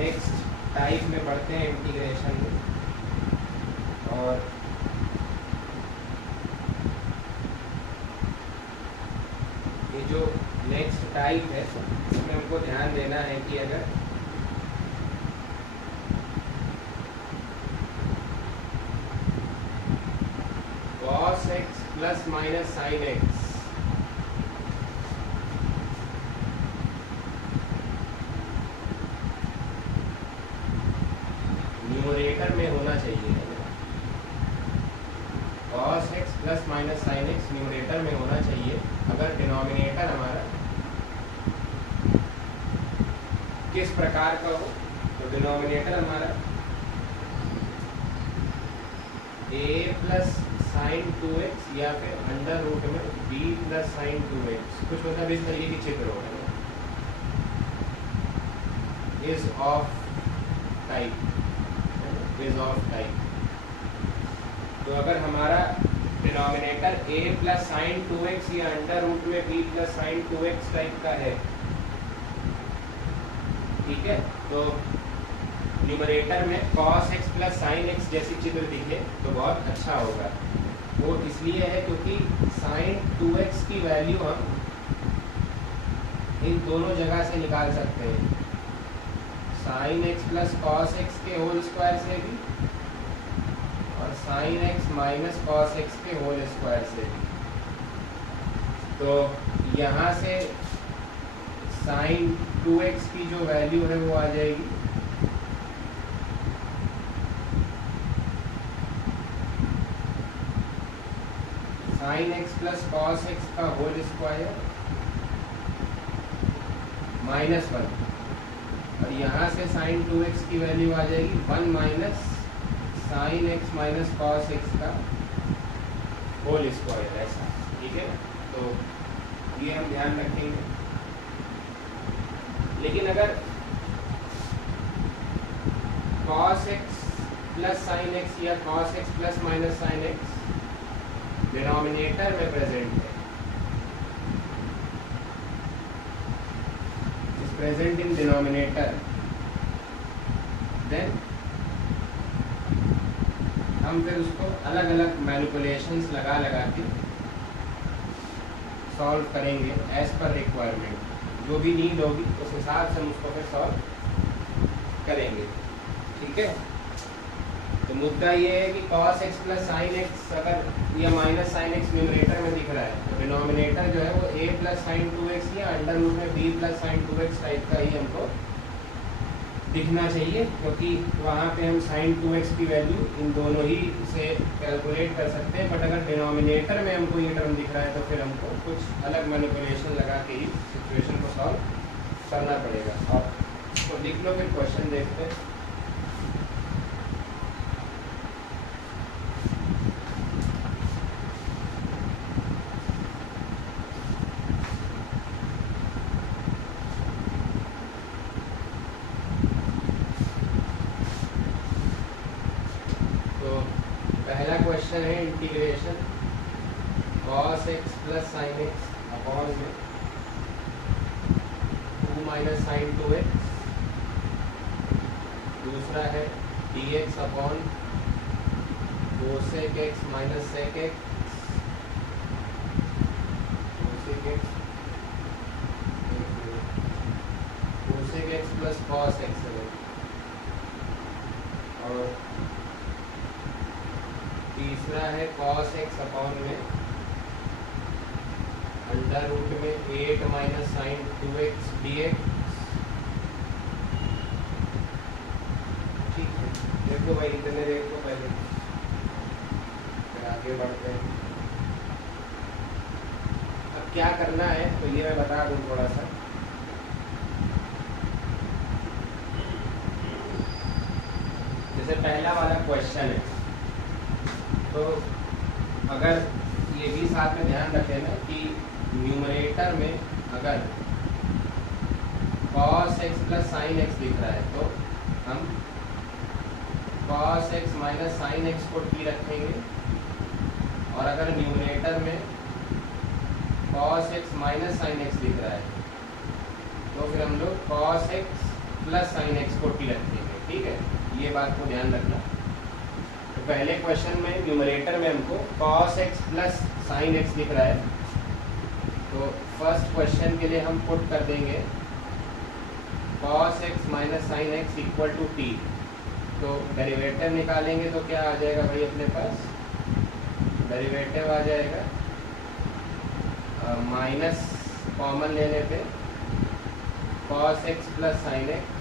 Next type में पढ़ते हैं इंटीग्रेशन में। और ये जो नेक्स्ट टाइप है इसमें हमको ध्यान देना है कि अगर cos x plus minus sine x numerator में होना चाहिए। cos x plus minus sine x numerator में होना चाहिए। अगर डिनोमिनेटर हमारा किस प्रकार का हो तो डिनोमिनेटर हमारा a प्लस साइन 2x या फिर अंडर रूट में b प्लस साइन 2x कुछ मतलब इस तरीके की चित्र होगा। Is of type, is of type. तो अगर हमारा denominator a plus sign 2x या अंडर रूट में b plus sign 2x type का है, ठीक है, तो न्यूमरेटर में cos x plus sine x जैसी चित्र दिखे तो बहुत अच्छा होगा। वो इसलिए है क्योंकि साइन 2x की वैल्यू हम इन दोनों जगह से निकाल सकते हैं, sine x plus cos x के होल स्क्वायर से भी और sine x minus cos x के होल स्क्वायर से भी। तो यहाँ से साइन 2x की जो वैल्यू है वो आ जाएगी sine x plus cos x का होल स्क्वायर -1 और यहाँ से साइन 2x की वैल्यू आ जाएगी 1 minus sine x minus cos x का होल स्क्वायर, ऐसा, ठीक है। तो ये हम ध्यान रखेंगे। लेकिन अगर cos x plus sine x या cos x plus minus sine x denominator में प्रेजेंट है, is present in denominator, then हम फिर उसको अलग अलग मैनिपुलेशंस लगा के सॉल्व करेंगे एज पर रिक्वायरमेंट। जो भी नीड होगी उस हिसाब से हम उसको फिर सॉल्व करेंगे, ठीक है। तो मुद्दा ये है कि cos x plus sine x अगर या माइनस साइन x न्यूमरेटर में दिख रहा है तो डिनोमिनेटर जो है वो a प्लस साइन 2x या अंडर रूट में b plus sign 2x type का ही हमको दिखना चाहिए, क्योंकि वहाँ पे हम साइन 2x की वैल्यू इन दोनों ही से कैलकुलेट कर सकते हैं। बट अगर डिनोमिनेटर में हमको ये टर्म दिख रहा है तो फिर हमको कुछ अलग मैनिपुलेशन लगा के ही सिचुएशन को सॉल्व करना पड़ेगा। और तो लिख लो, फिर क्वेश्चन देखते हैं। पहला क्वेश्चन है integration cos x plus sine x upon में 2 माइनस साइन 2x। दूसरा है dx upon cosec x minus sec x, cosec x plus cos x है। और तीसरा है cos x अपॉन में अंडर रूट में 8 माइनस साइन 2x dx। ठीक है, देखो भाई इतने देखो पहले, फिर आगे बढ़ते हैं। अब क्या करना है तो ये मैं बता दूं थोड़ा सा। जैसे पहला वाला क्वेश्चन है तो अगर ये भी साथ में ध्यान रखें ना कि न्यूमरेटर में अगर cos x plus sine x दिख रहा है तो हम cos x minus sine x को t रखेंगे, और अगर न्यूमरेटर में cos x minus sine x दिख रहा है तो फिर हम लोग cos x plus sine x को टी रखेंगे, ठीक है, ये बात को ध्यान रखना। तो पहले क्वेश्चन में न्यूमरेटर में हमको cos x plus sine x दिख रहा है, तो फर्स्ट क्वेश्चन के लिए हम पुट कर देंगे cos x minus sine x equal to t. तो डेरिवेटिव निकालेंगे तो क्या आ जाएगा भाई अपने पास, डेरिवेटिव आ जाएगा माइनस कॉमन लेने पे cos x plus sine x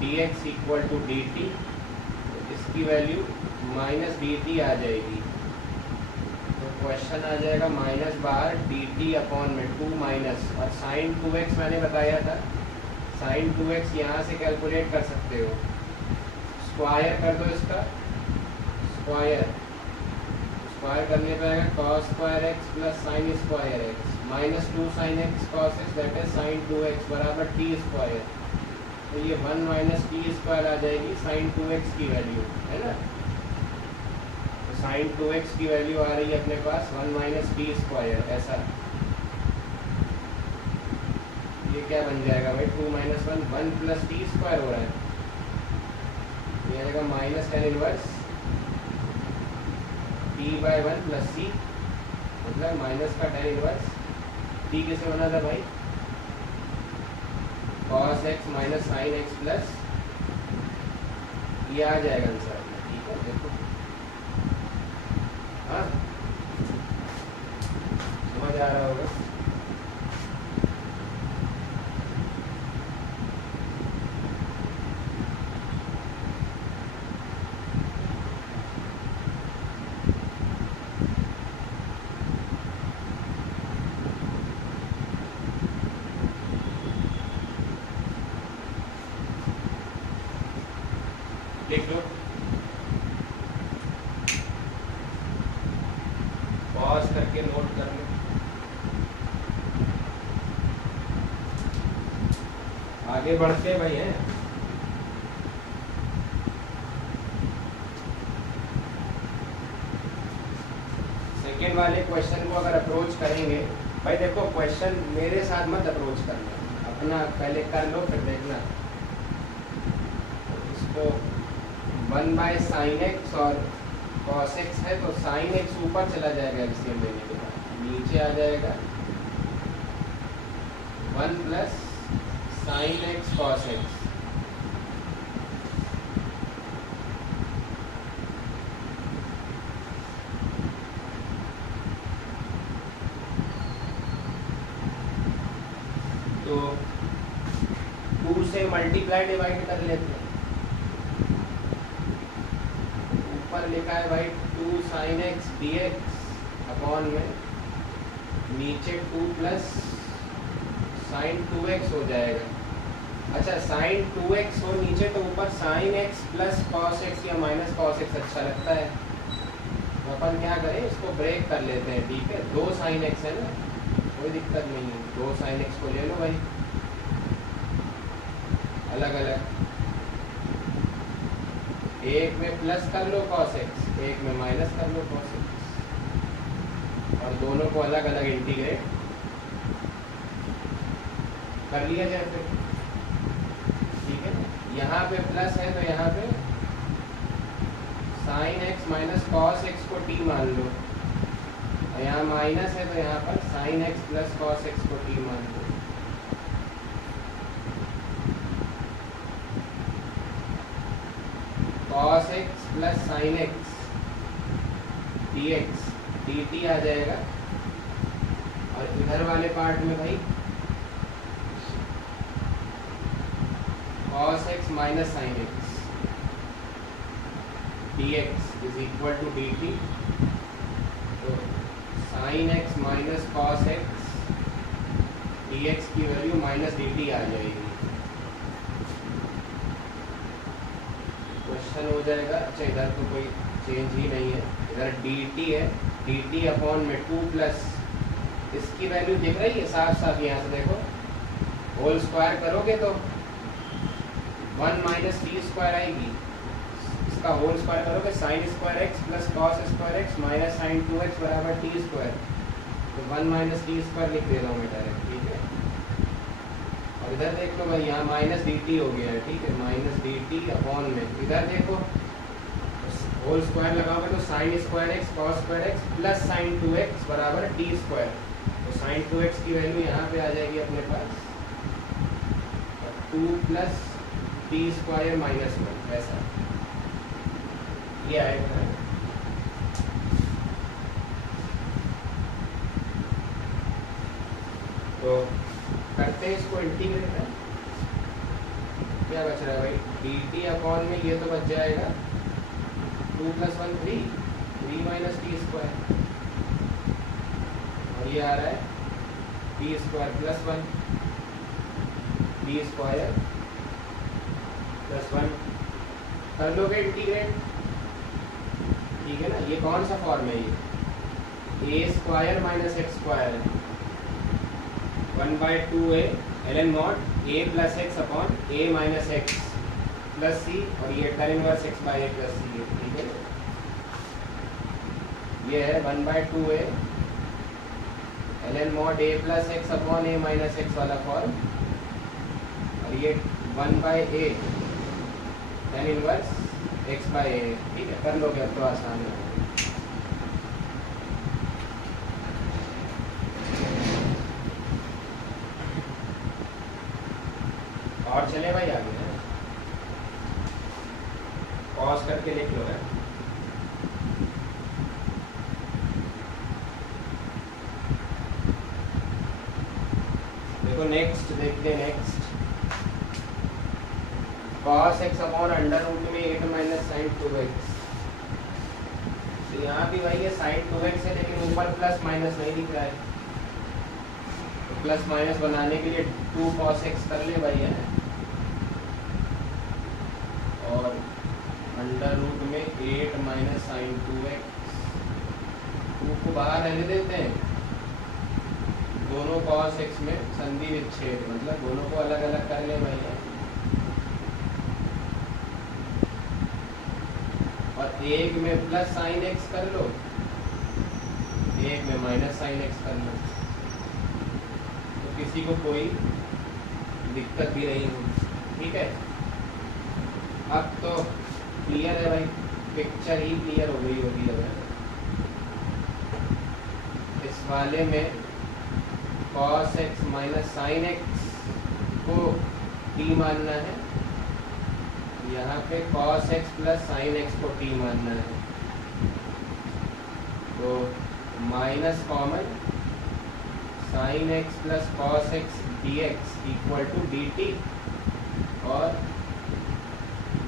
D x equal to D t, इसकी वैल्यू माइनस डी टी आ जाएगी। तो क्वेश्चन आ जाएगा माइनस बाहर डी टी अपॉन में 2 माइनस, और साइन 2x मैंने बताया था, साइन 2x यहाँ से कैलकुलेट कर सकते हो, स्क्वायर कर दो इसका, स्क्वायर करने पे आएगा cos square x plus sign square x minus 2 sine x cos x that is sine 2x बराबर टी स्क्वायर। तो ये 1 माइनस टी स्क्वायर आ जाएगी साइन 2x की वैल्यू, है ना। तो साइन 2x की वैल्यू आ रही है अपने पास 1 माइनस टी स्क्वायर, ऐसा। ये क्या बन जाएगा भाई, 2 माइनस 1 प्लस टी स्क्वायर हो रहा है, ये आएगा minus tan inverse T by 1 plus C, मतलब माइनस का टेन इनवर्स टी किसे बना था भाई, cos x minus sine X plus, ये आ जाएगा आंसर, ठीक है। देखो हाँ समझ आ रहा होगा। लिख लो पॉज करके नोट कर लो। आगे बढ़ते भाई हैं। सेकेंड वाले क्वेश्चन को अगर अप्रोच करेंगे, भाई देखो क्वेश्चन मेरे साथ मत अप्रोच करना, अपना पहले कर लो फिर देखना। इसको 1 बाय साइन एक्स और कॉस एक्स है, तो साइन एक्स ऊपर चला जाएगा एलसीएम लेने के बाद, नीचे आ जाएगा 1 plus sine x cos x. तो 2 से मल्टीप्लाई डिवाइड कर लेते हैं, ऊपर लिखा है भाई 2 sine x D x upon में नीचे 2 प्लस साइन 2x हो जाएगा। अच्छा साइन 2x हो नीचे तो ऊपर sine x plus cos x या माइनस कॉस एक्स अच्छा लगता है, तो अपन क्या करें इसको ब्रेक कर लेते हैं, ठीक है। 2 साइन एक्स है ना, कोई दिक्कत नहीं है, 2 साइन एक्स को ले लो भाई अलग अलग, एक में प्लस कर लो कॉस एक्स, एक में माइनस कर लो कॉस एक्स, और दोनों को अलग अलग इंटीग्रेट कर लिया जाए फिर, ठीक है। यहाँ पे प्लस है तो यहाँ पे sine X minus cos X को टी मान लो, और यहाँ माइनस है तो यहाँ पर sine X plus cos X को टी मान लो। Cos x plus sine x D X D T आ जाएगा, और इधर वाले पार्ट में भाई cos x minus sine x D X is equal to D T. तो sine X minus cos X D X की वैल्यू माइनस डी टी आ जाएगी, क्वेश्चन हो जाएगा। अच्छा इधर तो कोई चेंज ही नहीं है, इधर डी टी है, डी टी अपॉन में 2 प्लस, इसकी वैल्यू दिख रही है साफ साफ, यहाँ से देखो होल स्क्वायर करोगे तो 1 माइनस टी स्क्वायर आएगी, इसका होल स्क्वायर करोगे sine square x plus cos square x minus sine 2x बराबर टी स्क्वायर, तो 1 माइनस टी स्क्वायर लिख दे रहा हूँ मैं डायरेक्ट, ठीक है। और इधर देख लो भाई, यहाँ माइनस डी टी हो गया है, ठीक है, माइनस डी टी अपॉन में, इधर देखो होल स्क्वायर लगाओगे तो sign square x cos square x plus sign 2x बराबर टी स्क्वायर। तो साइन 2x की वैल्यू यहाँ पे आ जाएगी अपने पास 2 प्लस टी स्क्वायर माइनस 1, ऐसा ये आएगा। तो करते हैं इसको इंटीग्रेट, क्या बच रहा है भाई, डी टी अपॉन में ये तो बच जाएगा 2 + 1 3 माइनस टी स्क्वायर, और ये आ रहा है T square plus 1 T square plus 1। कर लोगे इंटीग्रेट, ठीक है ना। ये कौन सा फॉर्म है, ये A square minus x square है, 1/2a ln mod a plus X upon a minus X plus C, और ये tan inverse x by a plus C है, ठीक है। ये है 1/2a ln mod a plus X upon a minus X वाला form, और ये 1/a tan inverse x by a, ठीक है। कर लोगे अब तो आसान है। और चले भाई आगे है, पॉज करके लिख लो है। देखो नेक्स्ट देखते हैं, next cos x upon under root में 8 माइनस साइन 2x। तो यहाँ भी भाई ये साइन 2x है, लेकिन ऊपर प्लस माइनस नहीं दिख रहा है, तो प्लस माइनस बनाने के लिए 2 cos x कर ले भाई है, और अंडर रूट में 8 माइनस साइन 2x, 2 को बाहर रहने देते हैं, दोनों cos x में संधि विच्छेद, मतलब दोनों को अलग अलग कर ले भाई है, और एक में प्लस साइन x कर लो, एक में माइनस साइन x कर लो, तो किसी को कोई दिक्कत भी नहीं होगी, ठीक है। अब तो क्लियर है भाई, पिक्चर ही क्लियर हो गई होगी। अगर इस वाले में cos x minus sine x को t मानना है, यहाँ पे cos x plus sine x को t मानना है, तो minus common sine x plus cos x dx equal to dt, और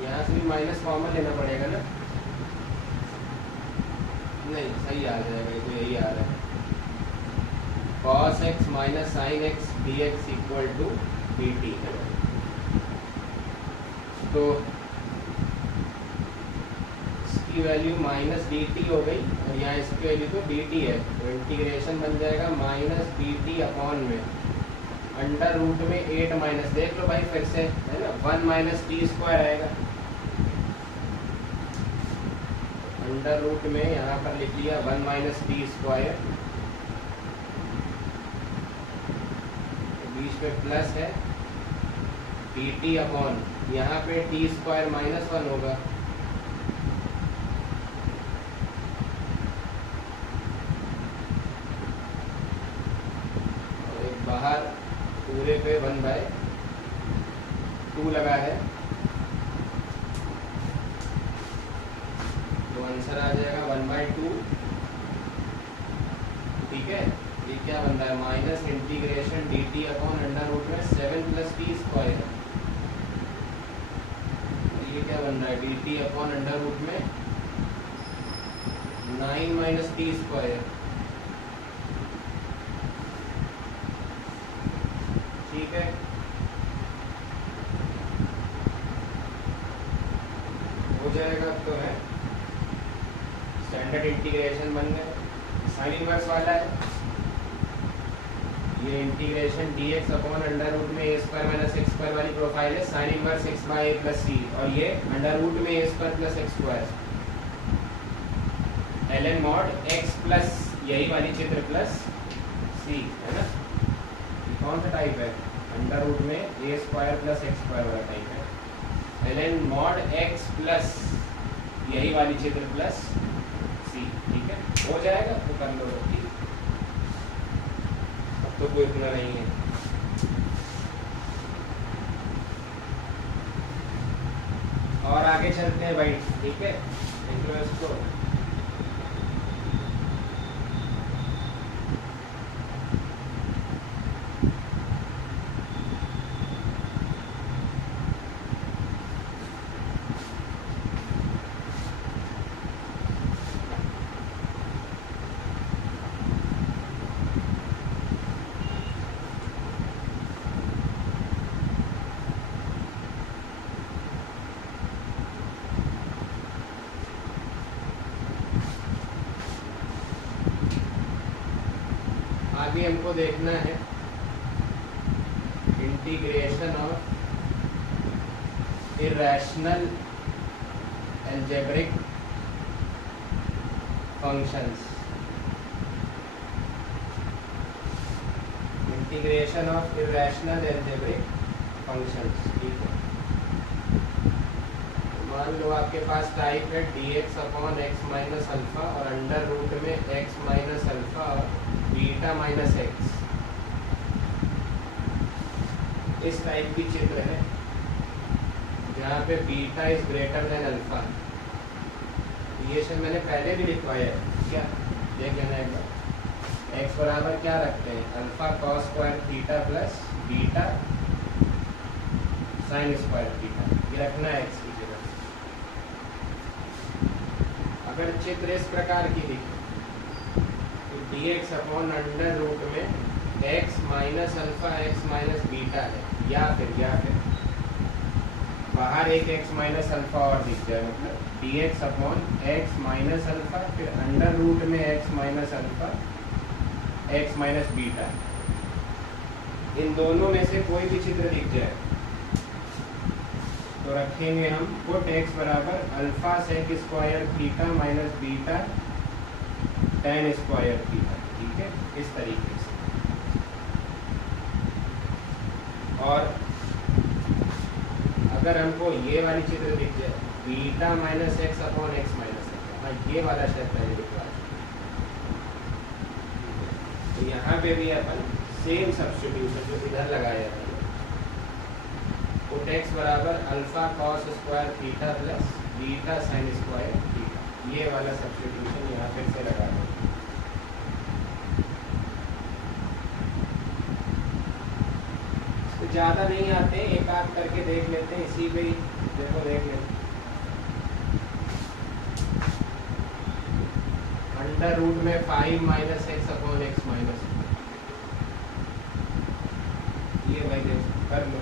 यहाँ से भी माइनस कॉमन लेना पड़ेगा ना, नहीं सही आ जाएगा, तो यही आ रहा है cos x minus sine x dx equal to dt है। तो इसकी वैल्यू माइनस डी टी हो गई, और यहाँ इसकी वैल्यू तो डी टी है, तो इंटीग्रेशन बन जाएगा माइनस डी टी अपॉन में अंडर रूट में 8 माइनस, देख लो भाई फिर से है ना, 1 माइनस टी स्क्वायर आएगा, अंडर रूट में यहाँ पर लिख लिया 1 माइनस टी स्क्वायर, बीच में प्लस है डी टी अपॉन, यहाँ पे टी स्क्वायर माइनस 1 होगा, और एक बाहर पूरे पे 1/2 लगा है, तो आंसर आ जाएगा 1/2, ठीक है। ये क्या बन रहा है, minus integration d t upon under root में 7 प्लस टी स्क्वायर, ये क्या बन रहा है, d t upon under root में 9 माइनस टी स्क्वायर, ठीक है। हो जाएगा, अब तो है स्टैंडर्ड इंटीग्रेशन बन गए। साइन इनवर्स वाला है, ये integration dx upon under root में a square minus x square वाली प्रोफाइल है, sine inverse x by a plus C, और ये अंडर रूट में a square plus X square ln mod x plus यही वाली चित्र प्लस c, है ना। कौन सा टाइप है, अंडर रूट में ए स्क्वायर प्लस एक्स स्क्वायर वाला टाइप है। ln मॉड एक्स प्लस यही वाली चित्र प्लस सी, ठीक है, हो जाएगा तो कर लो, ठीक। अब तो कोई इतना नहीं है। और आगे चलते हैं भाई, ठीक है, इंटरेस्ट को आगे हमको देखना है integration of irrational algebraic functions. Integration of irrational algebraic functions, ठीक है। मान लो आपके पास टाइप है dx upon x minus alpha और अंडर रूट में x माइनस अल्फा और बीटा माइनस एक्स, इस टाइप की चित्र है जहाँ पे beta is greater than alpha. ये सब मैंने पहले भी लिखवाया है, क्या देख लेना एक बार। एक्स बराबर क्या रखते हैं, alpha cos square theta plus beta sine square theta, ये रखना है एक्स की जगह। अगर चित्र इस प्रकार की दिखे तो dx अपॉन अंडर रूट में x minus alpha x minus beta है, या फिर बाहर एक x माइनस अल्फा और दिख जाए, मतलब dx upon x minus alpha फिर अंडर रूट में x minus alpha x minus beta, इन दोनों में से कोई भी चित्र दिख जाए तो रखेंगे हम पुट x बराबर alpha sec square theta minus beta tan square theta, ठीक है, इस तरीके से। और अगर हमको ये वाली चित्र दिख जाए beta minus x upon x minus x, हाँ ये वाला शायद पहले दिखवा, तो यहाँ पे भी अपन सेम सब्स्टिट्यूशन जो इधर लगाया था, पुट एक्स बराबर alpha cos square theta plus beta sine square theta, ये वाला सब्स्टिट्यूशन यहाँ फिर से लगा दो। तो ज़्यादा नहीं आते, एक आध करके देख लेते हैं, इसी पे ही देखो देख लेते हैं। अंडर रूट में 5 minus x upon x minus, ये भाई देखो कर लो।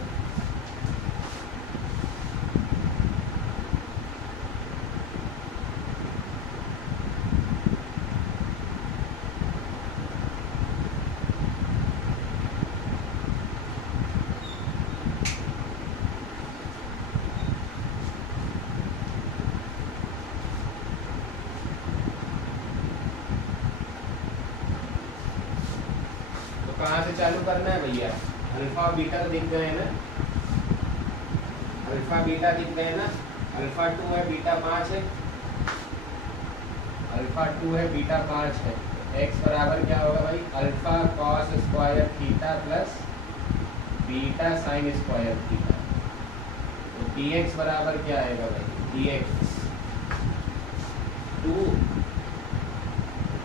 कहाँ से चालू करना है भैया, अल्फा बीटा तो दिख गए ना, अल्फा बीटा दिख गए ना, अल्फा 2 है बीटा 5 है, अल्फा 2 है बीटा 5 है, एक्स बराबर क्या होगा भाई, alpha cos square theta plus beta sine square theta. तो dx बराबर क्या आएगा भाई, dx 2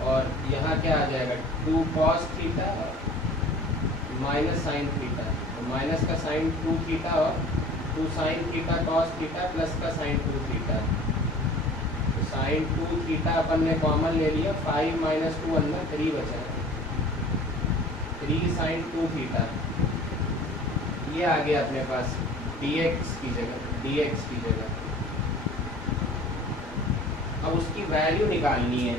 और यहाँ क्या आ जाएगा 2 cos theta minus sine theta, तो माइनस का साइन 2 थीटा और 2 sine theta cos theta plus का साइन 2 थीटा, तो साइन 2 थीटा अपन ने कॉमन ले लिया, 5 माइनस 2 अंदर 3 बचा है, 3 साइन 2 थीटा, ये आ गया अपने पास dx की जगह। अब उसकी वैल्यू निकालनी है,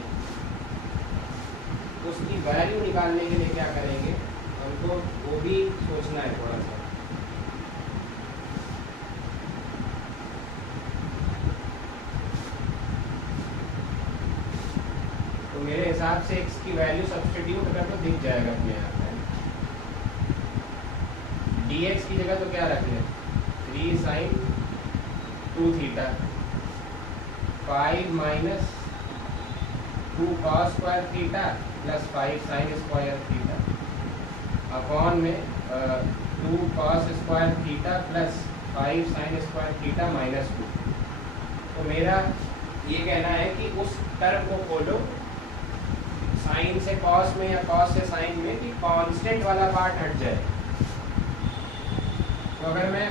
उसकी वैल्यू निकालने के लिए क्या करेंगे हमको, वो भी सोचना है थोड़ा सा। तो मेरे हिसाब से x की वैल्यू सब्स्टिट्यूट कर तो दिख जाएगा अपने यहाँ पे, dx की जगह तो क्या रख लें, 3 sine 2 theta 5 minus 2 cos square theta plus 5 sine square theta upon में 2 cos square theta plus 5 sine square theta minus 2। तो मेरा ये कहना है कि उस टर्म को खोलो साइन से कॉस में या कॉस से साइन में कि कांस्टेंट वाला पार्ट हट जाए। तो अगर मैं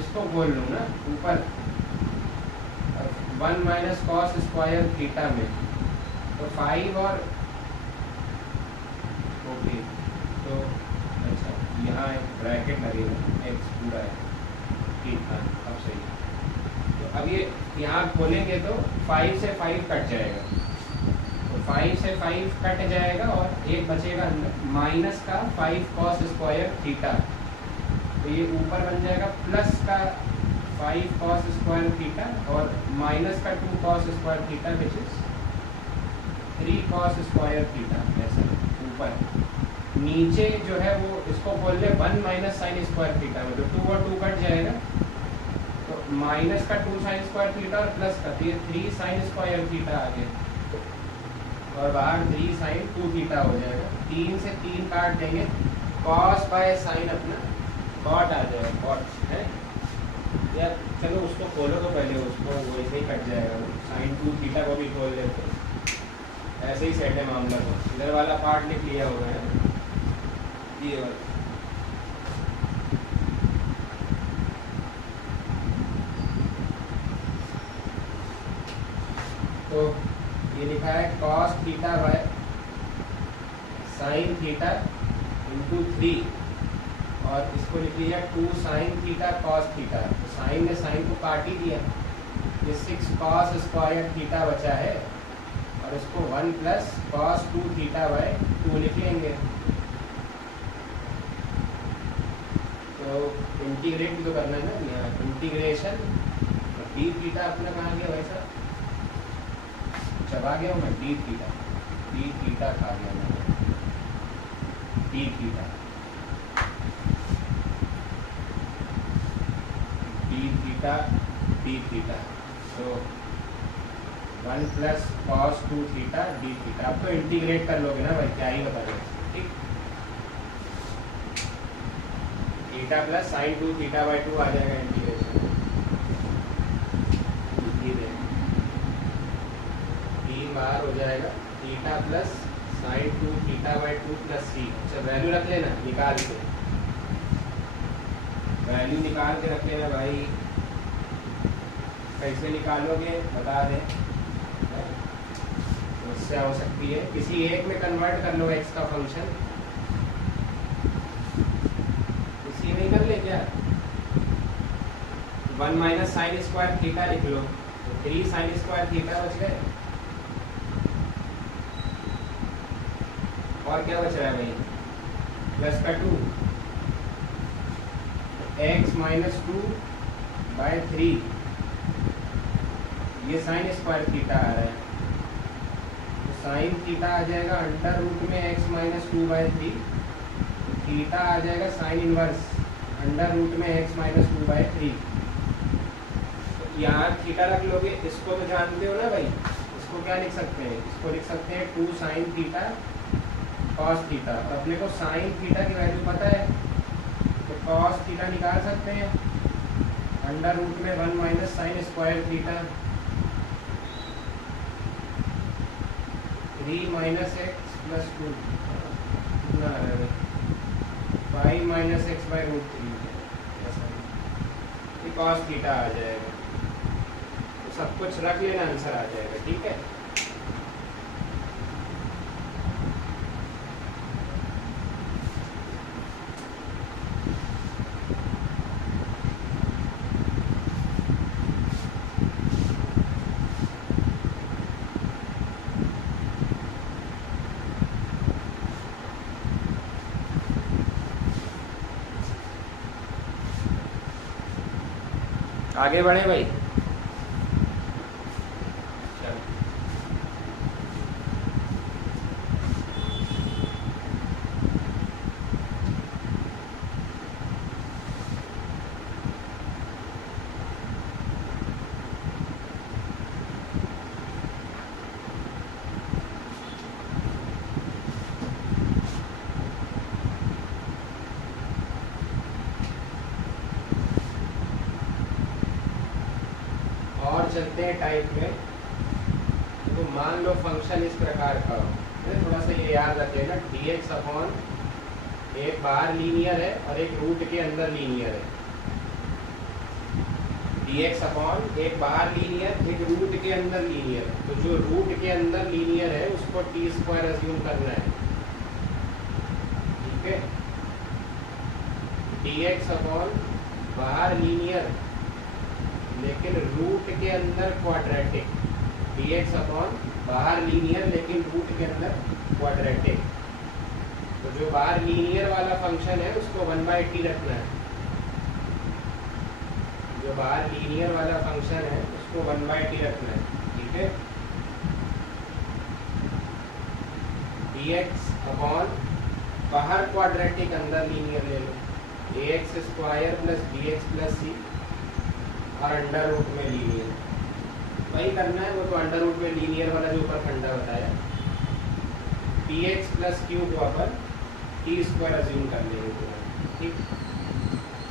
इसको बोल लूँ ना ऊपर 1 माइनस कॉस स्क्वायर थीटा में, तो 5 और ओके, तो अच्छा यहाँ एक ब्रैकेट लगेगा एक्स पूरा है, ठीक है अब सही। तो अब ये यहाँ खोलेंगे तो 5 से 5 कट जाएगा, तो 5 से 5 कट जाएगा और एक बचेगा अंदर माइनस का 5 कॉस स्क्वायर थीटा, तो ये ऊपर बन जाएगा प्लस का 5 कॉस स्क्वायर थीटा और माइनस का 2 cos square theta which is 3 cos square theta. ऐसा ऊपर नीचे जो है वो इसको बोल ले 1 माइनस साइन स्क्वायर थीटा में, तो 2 और 2 कट जाएगा, तो माइनस का 2 साइन स्क्वायर थीटा और प्लस का, तो ये 3 साइन स्क्वायर थीटा आ गया और बाहर 3 साइन 2 थीटा हो जाएगा। 3 से 3 काट देंगे, कॉस बाय साइन अपना कॉट आ जाएगा, कॉट है या चलो उसको खोलो तो पहले उसको वैसे ही कट जाएगा, साइन 2 थीटा को भी खोल लेते ऐसे ही सेट है मामला। तो इधर वाला पार्ट लिख लिया होगा है ये वाला। तो ये लिखा है cos theta by sine theta into 3 और इसको लिख लिया 2 साइन थीटा कॉस थीटा, तो साइन ने साइन को काट ही दिया, ये 6 कॉस स्क्वायर थीटा बचा है और इसको 1 प्लस कॉस 2 थीटा बाय 2 लिख लेंगे। तो इंटीग्रेट भी तो करना है ना, यहाँ इंटीग्रेशन डी थीटा अपना कहाँ गया वैसा चबा गया हूँ मैं, डी थीटा खा गया मैं, डी थीटा डी थीटा, तो 1 plus cos 2 theta D theta. अब तो इंटीग्रेट कर लोगे ना भाई, क्या ही बता रहे, ठीक। Theta plus sine 2 theta by 2 आ जाएगा इंटीग्रेशन, 3 बार हो जाएगा theta plus sine 2 theta by 2 plus C. अच्छा वैल्यू रख लेना, निकाल के वैल्यू निकाल के रख लेना भाई, कैसे निकालोगे बता दें, समस्या हो सकती है। किसी एक में कन्वर्ट कर लो एक्स का फंक्शन, इसी में कर ले क्या, 1 माइनस साइन स्क्वायर थीटा लिख लो, तो 3 साइन स्क्वायर थीटा बच गए और क्या बच रहा है भाई, प्लस का 2 एक्स माइनस 2 बाय 3, ये साइन स्क्वायर थीटा आ रहा है, तो साइन थीटा आ जाएगा अंडर रूट में एक्स माइनस 2 बाय 3, थीटा आ जाएगा साइन इनवर्स अंडर रूट में एक्स माइनस 2 बाय 3। तो यहाँ थीटा रख लोगे, इसको तो जानते हो ना भाई, इसको क्या लिख सकते हैं, इसको लिख सकते हैं 2 साइन थीटा कॉस थीटा, और अपने को साइन थीटा की वैल्यू पता है, तो कॉस थीटा निकाल सकते हैं अंडर रूट में 1 minus sign square theta 3 minus X plus 2 कितना आ रहा है 5 माइनस एक्स बाई रूट 3, ये कॉस थीटा आ जाएगा। तो सब कुछ रख लेना, आंसर आ जाएगा, ठीक है। आगे बढ़े भाई, चलते हैं टाइप में। तो मान लो फंक्शन इस प्रकार का हो, थोड़ा सा ये याद रखिएगा, dx अपॉन एक बाहर लीनियर है और एक रूट के अंदर लीनियर है। dx अपॉन एक बाहर लीनियर, एक रूट के अंदर लीनियर। तो जो रूट के अंदर लीनियर है उसको टी स्क्वायर अज्यूम करना है, ठीक है। dx अपॉन बाहर लीनियर लेकिन रूट के अंदर क्वाड्रेटिक, dx अपॉन बाहर लीनियर लेकिन रूट के अंदर क्वाड्रेटिक। तो जो बाहर लीनियर वाला फंक्शन है उसको 1/t रखना है, जो बाहर लीनियर वाला फंक्शन है उसको 1/t रखना है, ठीक है। dx अपॉन बाहर क्वाड्रेटिक अंदर लीनियर ले लो, ax square plus bx plus c और अंडर रूट में लीनियर, वही करना है। वो तो अंडर रूट में लीनियर वाला जो ऊपर फंडा बताया, px प्लस q को अपन टी स्क्वायर अज्यूम कर लेंगे, ठीक।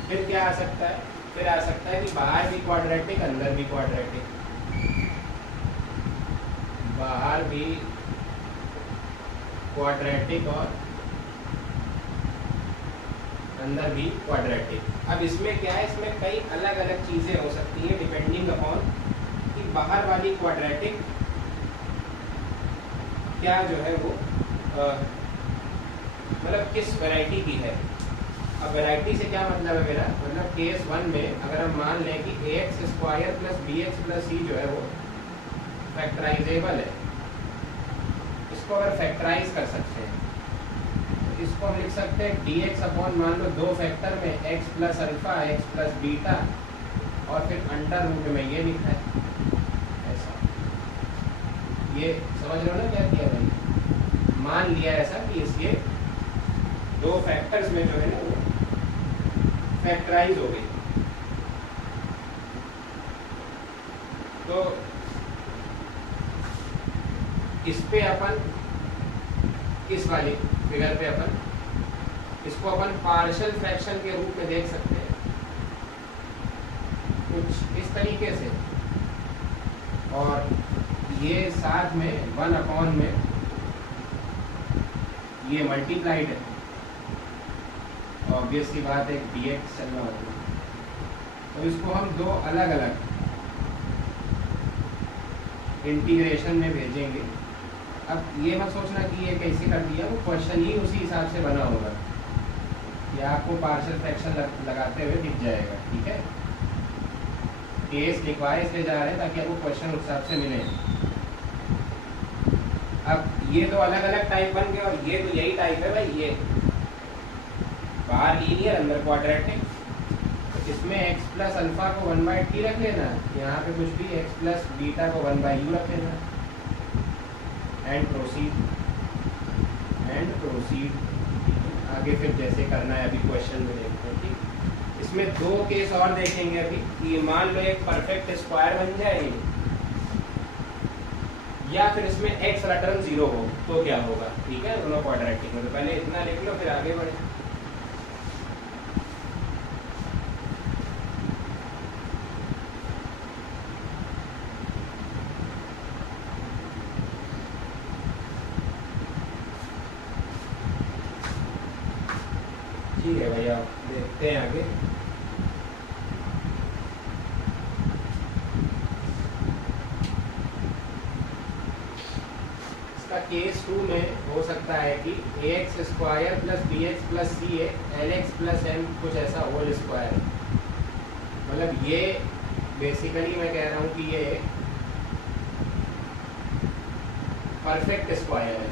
फिर क्या आ सकता है, फिर आ सकता है कि बाहर भी क्वाड्रेटिक अंदर भी क्वाड्रेटिक, बाहर भी क्वाड्रेटिक और अंदर भी क्वाड्रेटिक। अब इसमें क्या है, इसमें कई अलग अलग चीज़ें हो सकती हैं डिपेंडिंग अपॉन कि बाहर वाली क्वाड्रेटिक क्या जो है वो मतलब किस वैरायटी की है। अब वैरायटी से क्या मतलब है मेरा, मतलब केस 1 में अगर हम मान लें कि ax square plus bx plus c जो है वो फैक्टराइजेबल है, इसको अगर फैक्टराइज कर सकते हैं तो इसको हम लिख सकते हैं dx अपॉन मान लो दो फैक्टर में x plus alpha x plus beta और फिर अंडर रूट में ये लिखा है ऐसा। ये समझ लो ना क्या किया मैंने, मान लिया ऐसा कि इसके दो फैक्टर्स में जो है ना वो फैक्टराइज हो गई। तो इस पे अपन, इस वाली फिगर पे अपन इसको अपन पार्शियल फ्रैक्शन के रूप में देख सकते हैं कुछ इस तरीके से, और ये साथ में 1 में ये मल्टीप्लाइड है, ऑब्वियस सी बात है dx चलना होगा। तो इसको हम दो अलग अलग इंटीग्रेशन में भेजेंगे। अब ये मत सोचना कि ये कैसे कर दिया, वो क्वेश्चन ही उसी हिसाब से बना होगा, या आपको पार्शियल फ्रैक्शन लगाते हुए दिख जाएगा, ठीक है। केस लिखवाए इसलिए जा रहे हैं ताकि आपको क्वेश्चन उस हिसाब से मिले। अब ये दो अलग अलग टाइप बन गए और ये तो यही टाइप है भाई, ये बाहर लीनियर अंदर क्वाड्रेटिक। तो इसमें x प्लस अल्फा को 1/t रख लेना, यहाँ पे कुछ भी x प्लस बीटा को 1/u रख लेना, एंड प्रोसीड आगे फिर जैसे करना है अभी क्वेश्चन में देखते हैं, ठीक। इसमें दो केस और देखेंगे अभी कि मान लो एक परफेक्ट स्क्वायर बन जाए या फिर इसमें x रिटर्न 0 हो तो क्या होगा, ठीक है। दोनों क्वाड्रेटिक में, तो पहले इतना लिख लो फिर आगे बढ़े। ठीक है भैया, देखते हैं आगे। इसका केस 2 में हो सकता है कि ax square plus bx plus c है lx प्लस m कुछ ऐसा होल स्क्वायर है। मतलब ये बेसिकली मैं कह रहा हूँ कि ये परफेक्ट स्क्वायर है।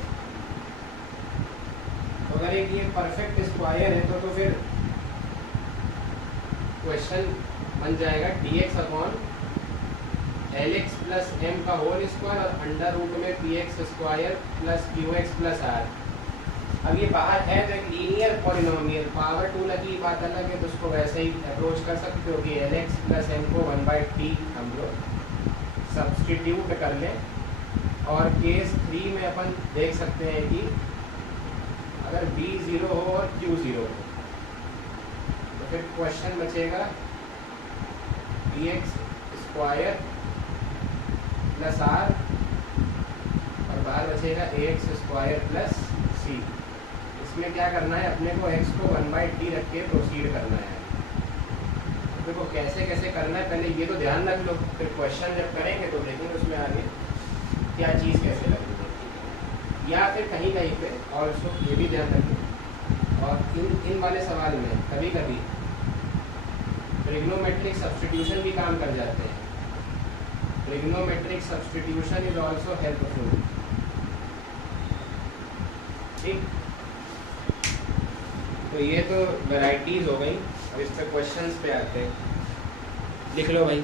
तो अगर एक ये परफेक्ट स्क्वायर है तो फिर क्वेश्चन बन जाएगा dx upon lx plus m का होल स्क्वायर और अंडर रूट में px square plus qx plus r। अब ये बाहर है तो एक लीनियर पॉलिनोमियल, पावर 2 लगी बात अलग है, तो उसको वैसे ही अप्रोच कर सकते हो कि lx प्लस m को 1/t हम लोग सब्सटीट्यूट कर लें। और केस 3 में अपन देख सकते हैं कि अगर b 0 हो और q 0 हो तो फिर क्वेश्चन बचेगा dx स्क्वायर प्लस आर और बाहर बचेगा ax² प्लस सी। इसमें क्या करना है, अपने को x को 1/t रख के प्रोसीड करना है। देखो कैसे कैसे करना है, पहले ये तो ध्यान रख लो, फिर क्वेश्चन जब करेंगे तो देखेंगे उसमें आगे क्या चीज़ कैसे लगेगी, या फिर कहीं कहीं पे। और उसको ये भी ध्यान रखें, और इन वाले सवाल में कभी कभी ट्रिग्नोमेट्रिक सब्स्टिट्यूशन भी काम कर जाते हैं। Trigonometric substitution is also helpful. ठीक, तो ये तो वैरायटीज हो गई। अब इस पर क्वेश्चंस पे आते हैं, लिख लो भाई।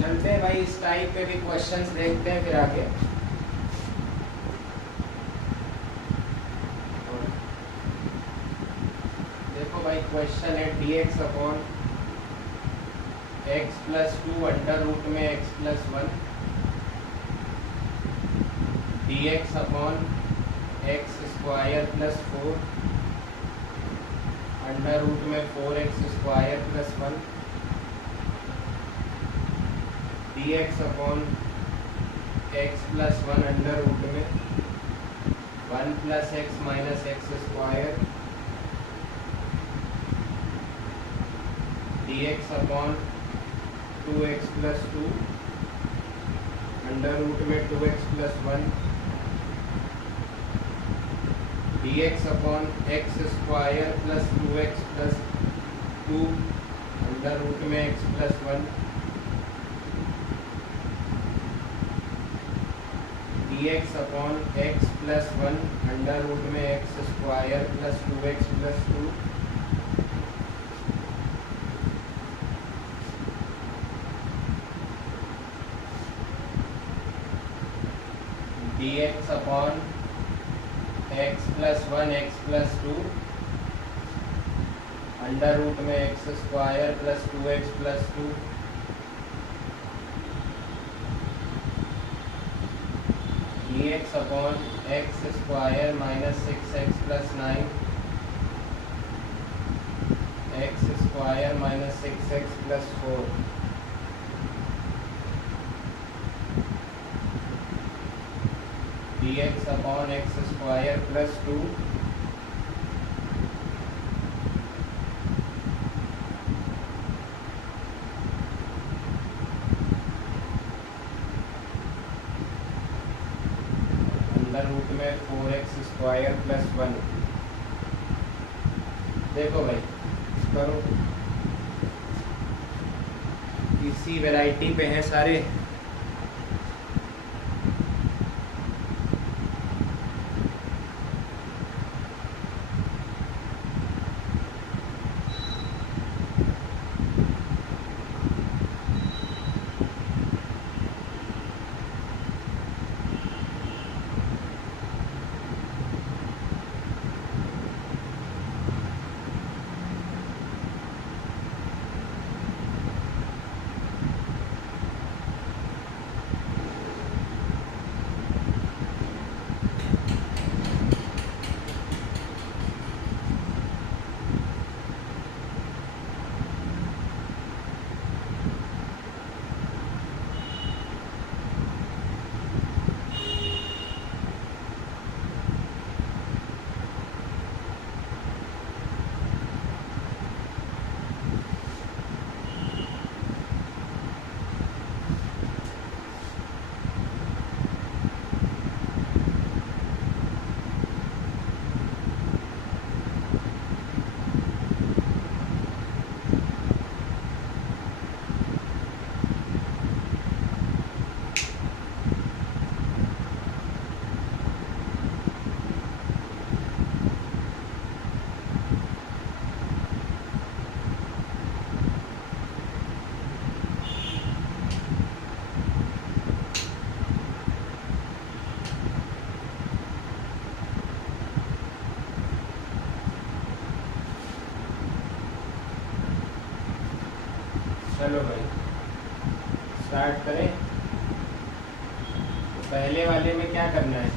चलते हैं भाई, इस टाइप पे भी क्वेश्चंस देखते हैं फिर आगे। देखो भाई, क्वेश्चन है dx upon x plus 2 under root में x plus 1, dx upon x² plus 4 under root में 4x² plus 1, dx upon x plus 1 under root में 1 plus x minus x², dx upon 2x plus 2 under root में 2x plus 1, dx upon x² plus 2x plus 2 under root में x plus 1, dx upon x plus 1 under root में x² plus 2x plus 2, dx upon x plus 1 x plus 2 under root में x² plus 2x plus 2, dx upon x² minus 6x plus 9 x² minus 6x plus 4, dx upon x² plus 2 under root में 4x² plus 1। देखो भाई करो, इसी variety पे हैं सारे। चलो भाई स्टार्ट करें। तो पहले वाले में क्या करना है,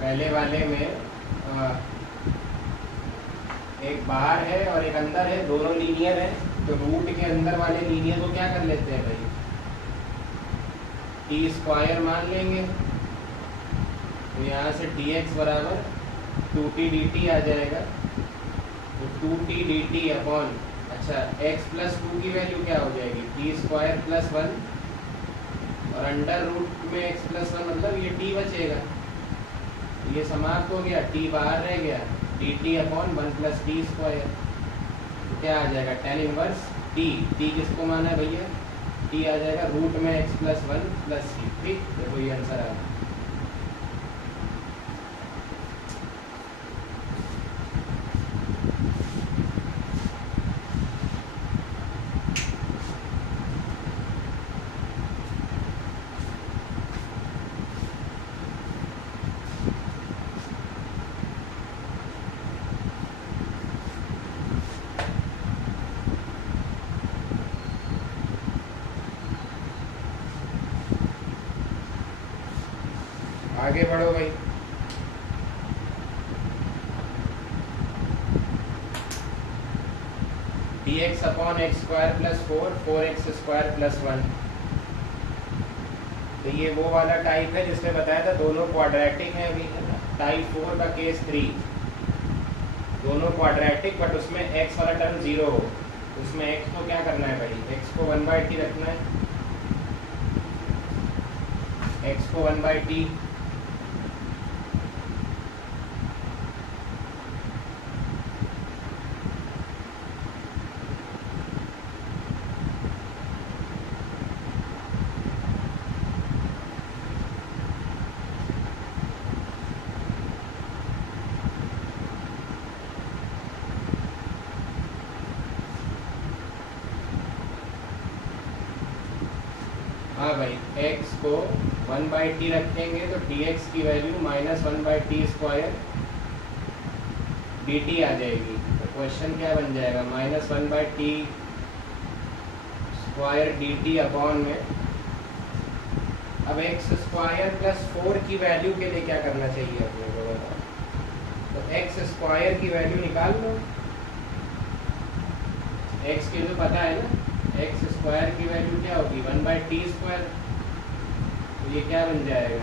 पहले वाले में एक बाहर है और एक अंदर है, दोनों लीनियर है, तो रूट के अंदर वाले लीनियर को क्या कर लेते हैं भाई, टी स्क्वायर मान लेंगे। तो यहाँ से dx बराबर 2t dt आ जाएगा। तो 2t dt अपॉन, अच्छा x प्लस 2 की वैल्यू क्या हो जाएगी, टी स्क्वायर प्लस 1, और अंडर रूट में x प्लस 1 मतलब ये t बचेगा, ये समाप्त हो गया, t बाहर रह गया, dt upon 1 plus T square. तो क्या आ जाएगा, tan इनवर्स t, t किसको माना है भैया, t आ जाएगा रूट में x प्लस 1 प्लस सी। ठीक, देखो ये आंसर आ गया। आगे बढ़ो भाई। dx upon x square plus 4, 4x square plus 1। तो ये वो वाला टाइप है जिसने बताया था दोनों क्वाड्रेटिक है अभी, टाइप 4 का केस 3, दोनों क्वाड्रेटिक बट उसमें x वाला टर्म 0 हो। उसमें x को क्या करना है भाई, x को 1/t रखना है, x को 1/t, हाँ भाई x को 1/t रखेंगे तो dx की वैल्यू -1/t स्क्वायर dt आ जाएगी। तो क्वेश्चन क्या बन जाएगा, -1/t स्क्वायर dt अपॉन में, अब x स्क्वायर प्लस 4 की वैल्यू के लिए क्या करना चाहिए अपने को बताओ, तो x स्क्वायर की वैल्यू निकाल लो, x के जो पता है ना, एक्स स्क्वायर की वैल्यू क्या होगी 1/t स्क्वायर। तो ये क्या बन जाएगा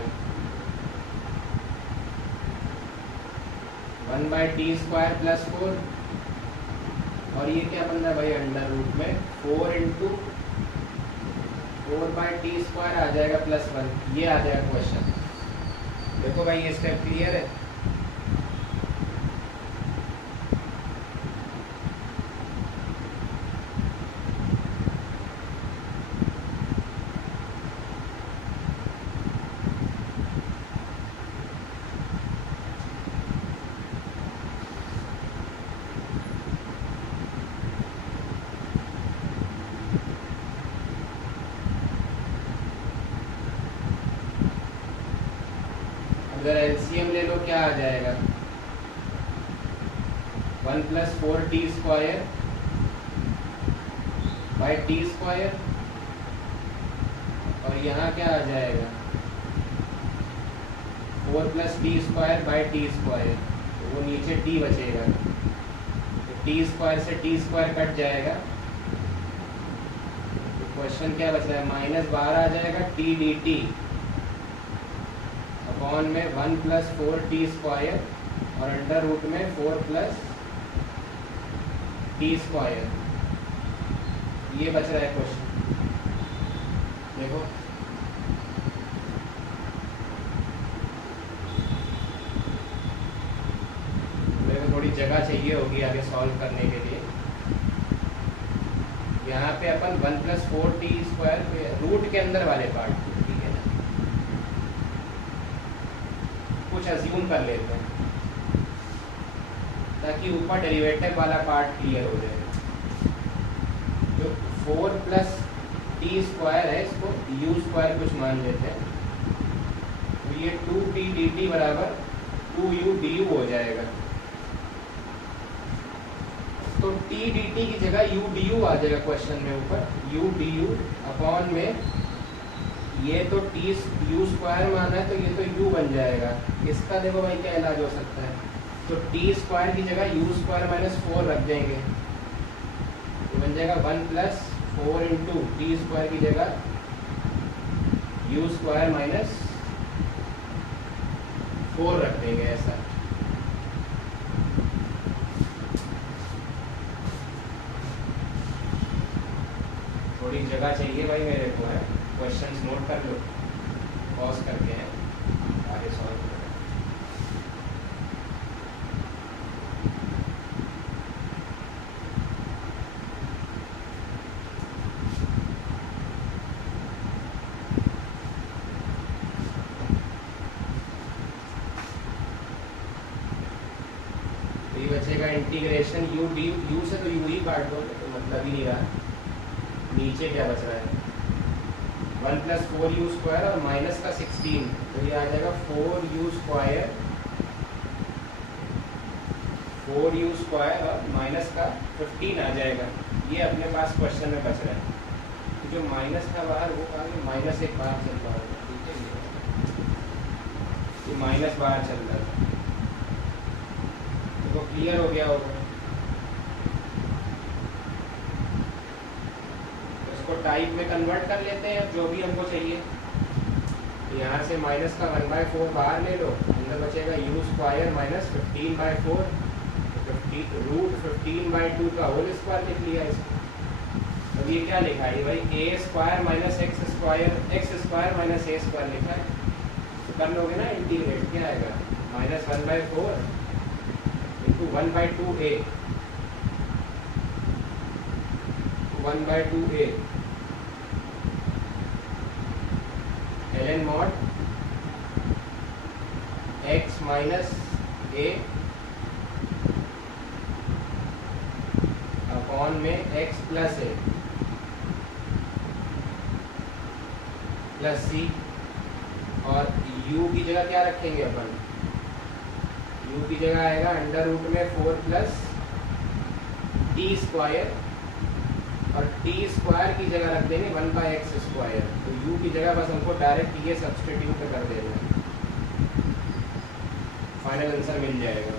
1/t स्क्वायर प्लस 4, और ये क्या बन रहा है भाई अंडर रूट में 4 इंटू 4/t स्क्वायर आ जाएगा प्लस 1। ये आ जाएगा क्वेश्चन। देखो भाई ये स्टेप क्लियर है। अगर एलसीएम ले लो क्या आ जाएगा 1 plus 4t square by T square, और यहाँ क्या आ जाएगा 4 plus T square by T square, तो वो नीचे t बचेगा, तो टी स्क्वायर से टी स्क्वायर कट जाएगा। तो क्वेश्चन क्या बच रहा है, माइनस बाहर आ जाएगा टी डी टी अपॉन में 1 प्लस 4t स्क्वायर और अंडर रूट में 4 प्लस टी स्क्वायर। ये बच रहा है क्वेश्चन। देखो देखो थोड़ी जगह चाहिए होगी आगे सॉल्व करने के लिए। यहाँ पे अपन 1 प्लस 4t स्क्वायर पे रूट के अंदर वाले पार्ट, ठीक है ना, कुछ अज्यूम कर लेते हैं ताकि ऊपर डेरिवेटिव वाला पार्ट क्लियर हो जाए। जो 4 प्लस टी स्क्वायर है इसको यू स्क्वायर कुछ मान लेते हैं, तो ये 2t dt बराबर 2u du हो जाएगा। तो t dt की जगह u du आ जाएगा क्वेश्चन में ऊपर, u du अपॉन में ये तो टी यू स्क्वायर माना है तो ये तो यू बन जाएगा। इसका देखो भाई क्या इलाज हो सकता है, तो टी स्क्वायर की जगह यू स्क्वायर माइनस 4 रख देंगे, तो बन जाएगा 1 प्लस 4 इंटू टी स्क्वायर की जगह यू स्क्वायर माइनस 4 रख देंगे ऐसा। थोड़ी जगह चाहिए भाई मेरे को, है क्वेश्चंस नोट कर लो, पॉज करके हैं आगे सॉल्व करें। ये बचेगा इंटीग्रेशन यू डी, यू से तो यू ही काट दो तो मतलब ही नहीं रहा। नीचे क्या बच रहा है, 1 प्लस 4 यू स्क्वायर और माइनस का 16, तो ये आ जाएगा 4 यू स्क्वायर, 4 यू स्क्वायर और माइनस का 15 आ जाएगा। ये अपने पास क्वेश्चन में बच रहा है, तो जो माइनस था बाहर वो आगे माइनस एक बाहर चल रहा होगा, ठीक है, ये माइनस बाहर चल रहा था, तो क्लियर हो गया होगा। टाइप में कन्वर्ट कर लेते हैं अब जो भी हमको चाहिए। तो यहाँ से माइनस का 1/4 बाहर ले लो, अंदर बचेगा यू स्क्वायर माइनस 15/4, रूट 15/2 का होल स्क्वायर लिख लिया इसको। अब ये क्या लिखा है भाई, A square minus x square minus A square लिखा है, तो कर लोगे ना इंटीग्रेट, क्या आएगा minus 1/4 into 1/2a 1/2a ln mod x minus a upon में x plus a plus c, और u की जगह क्या रखेंगे अपन, u की जगह आएगा अंडर रूट में 4 प्लस टी स्क्वायर, और टी स्क्वायर की जगह रख देंगे 1/x स्क्वायर, तो u की जगह बस हमको डायरेक्ट ये सब्स्टिट्यूट कर देना है, फाइनल आंसर मिल जाएगा।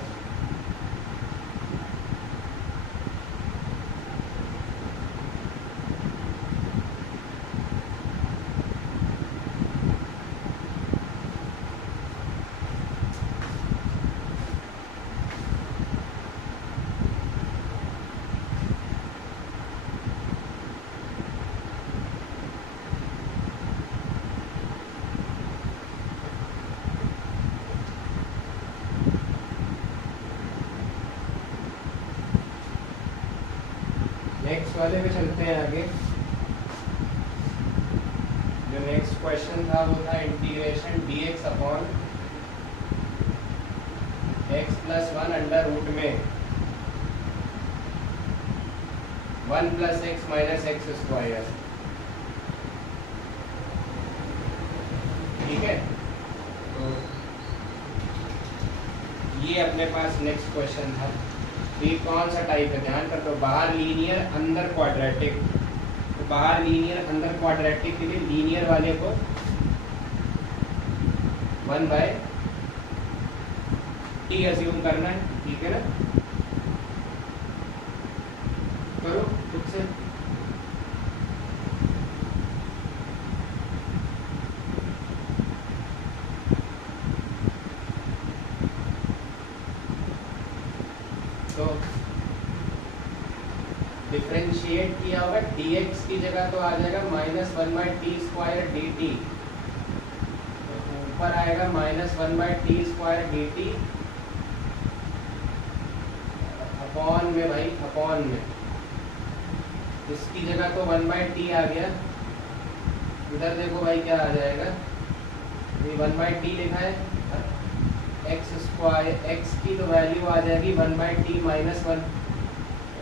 नेक्स्ट वाले पे चलते हैं आगे। जो नेक्स्ट क्वेश्चन था वो था integration dx upon x plus 1 under root में 1 plus x minus x square, ठीक है। तो ये अपने पास नेक्स्ट क्वेश्चन था। ये कौन सा टाइप है, ध्यान कर दो, बाहर लीनियर अंदर क्वाड्रेटिक, तो बाहर लीनियर अंदर क्वाड्रेटिक के लिए लीनियर वाले को 1/t अज्यूम करना है, ठीक है ना, करो खुद से। तो डिफरेंशिएट किया होगा dx की जगह तो आ जाएगा माइनस 1/t स्क्वायर dt, तो ऊपर आएगा minus 1/t square dt upon में, भाई अपॉन में, इसकी जगह तो 1/t आ गया, इधर देखो भाई क्या आ जाएगा, ये 1/t लिखा है, एक्स स्क्वायर, एक्स की तो वैल्यू आ जाएगी 1/t माइनस 1,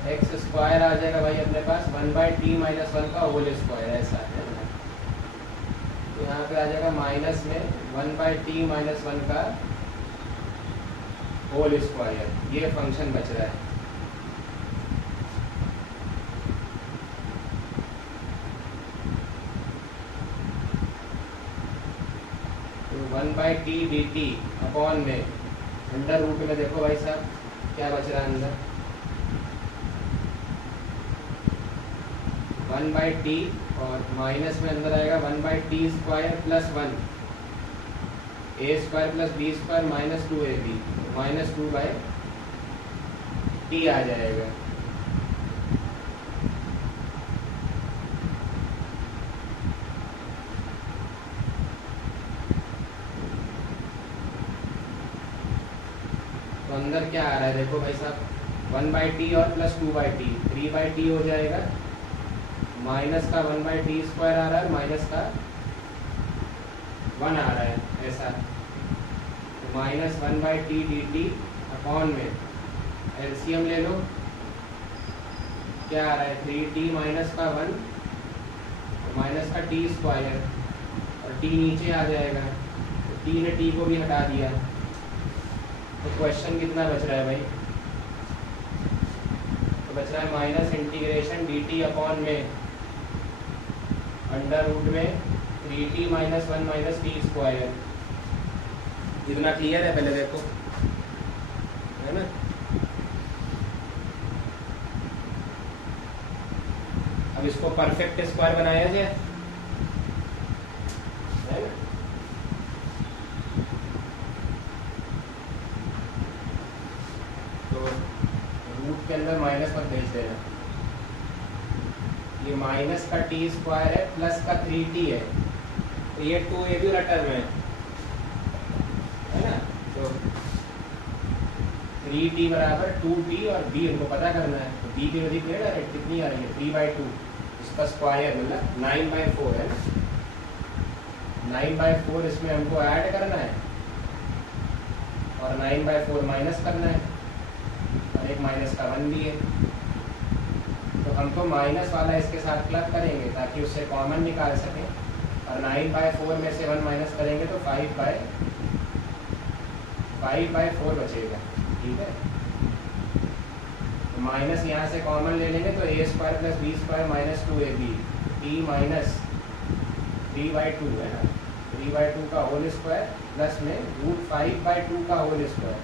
एक्स स्क्वायर आ जाएगा भाई अपने पास 1/t माइनस 1 का होल स्क्वायर, ऐसा है ना। तो यहाँ पे आ जाएगा माइनस में 1/t माइनस 1 का होल स्क्वायर, ये फंक्शन बच रहा है। By T D t upon में अंडर रूट में, देखो भाई साहब क्या बच रहा है अंदर, 1 बाई टी और माइनस में अंदर आएगा 1 by T square plus 1 A square plus B square minus 2ab, minus 2 by T आ जाएगा। तो अंदर क्या आ रहा है देखो भाई साहब, 1 बाई टी और plus 2 by T, 3 by T हो जाएगा, माइनस का 1 बाई टी स्क्वायर आ रहा है, माइनस का 1 आ रहा है ऐसा, तो minus 1 by T D t upon में एलसीएम ले लो, क्या आ रहा है 3t माइनस का 1 माइनस का टी स्क्वायर और t नीचे आ जाएगा, तो t ने t को भी हटा दिया, तो क्वेश्चन कितना बच रहा है भाई, तो बच रहा है माइनस इंटीग्रेशन dt अपॉन में अंडर रूट में 3t minus 1 minus T square. इतना क्लियर है पहले देखो, है ना। अब इसको परफेक्ट स्क्वायर बनाया जाए, है ना। तो रूट के अंदर माइनस मत भेज देना, ये माइनस का टी स्क्वायर है प्लस का 3t है, तो ये 2ab टर्म है ना। तो 3t बराबर 2t और b हमको पता करना है, तो b की वैल्यू डायरेक्ट कितनी आ रही है 3/2, इसका स्क्वायर मतलब 9/4 है ना, 9/4 इसमें हमको ऐड करना है और 9/4 माइनस करना है और एक माइनस का 1 भी है, तो हमको माइनस वाला इसके साथ क्लब करेंगे ताकि उससे कॉमन निकाल सकें, और 9/4 में से 1 माइनस करेंगे तो 5/4 बचेगा, ठीक है। तो माइनस यहाँ से कॉमन ले लेंगे तो a square plus B square minus 2ab, t minus 3/2 है ना, 3/2 का होल स्क्वायर प्लस में रूट 5/2 का होल स्क्वायर,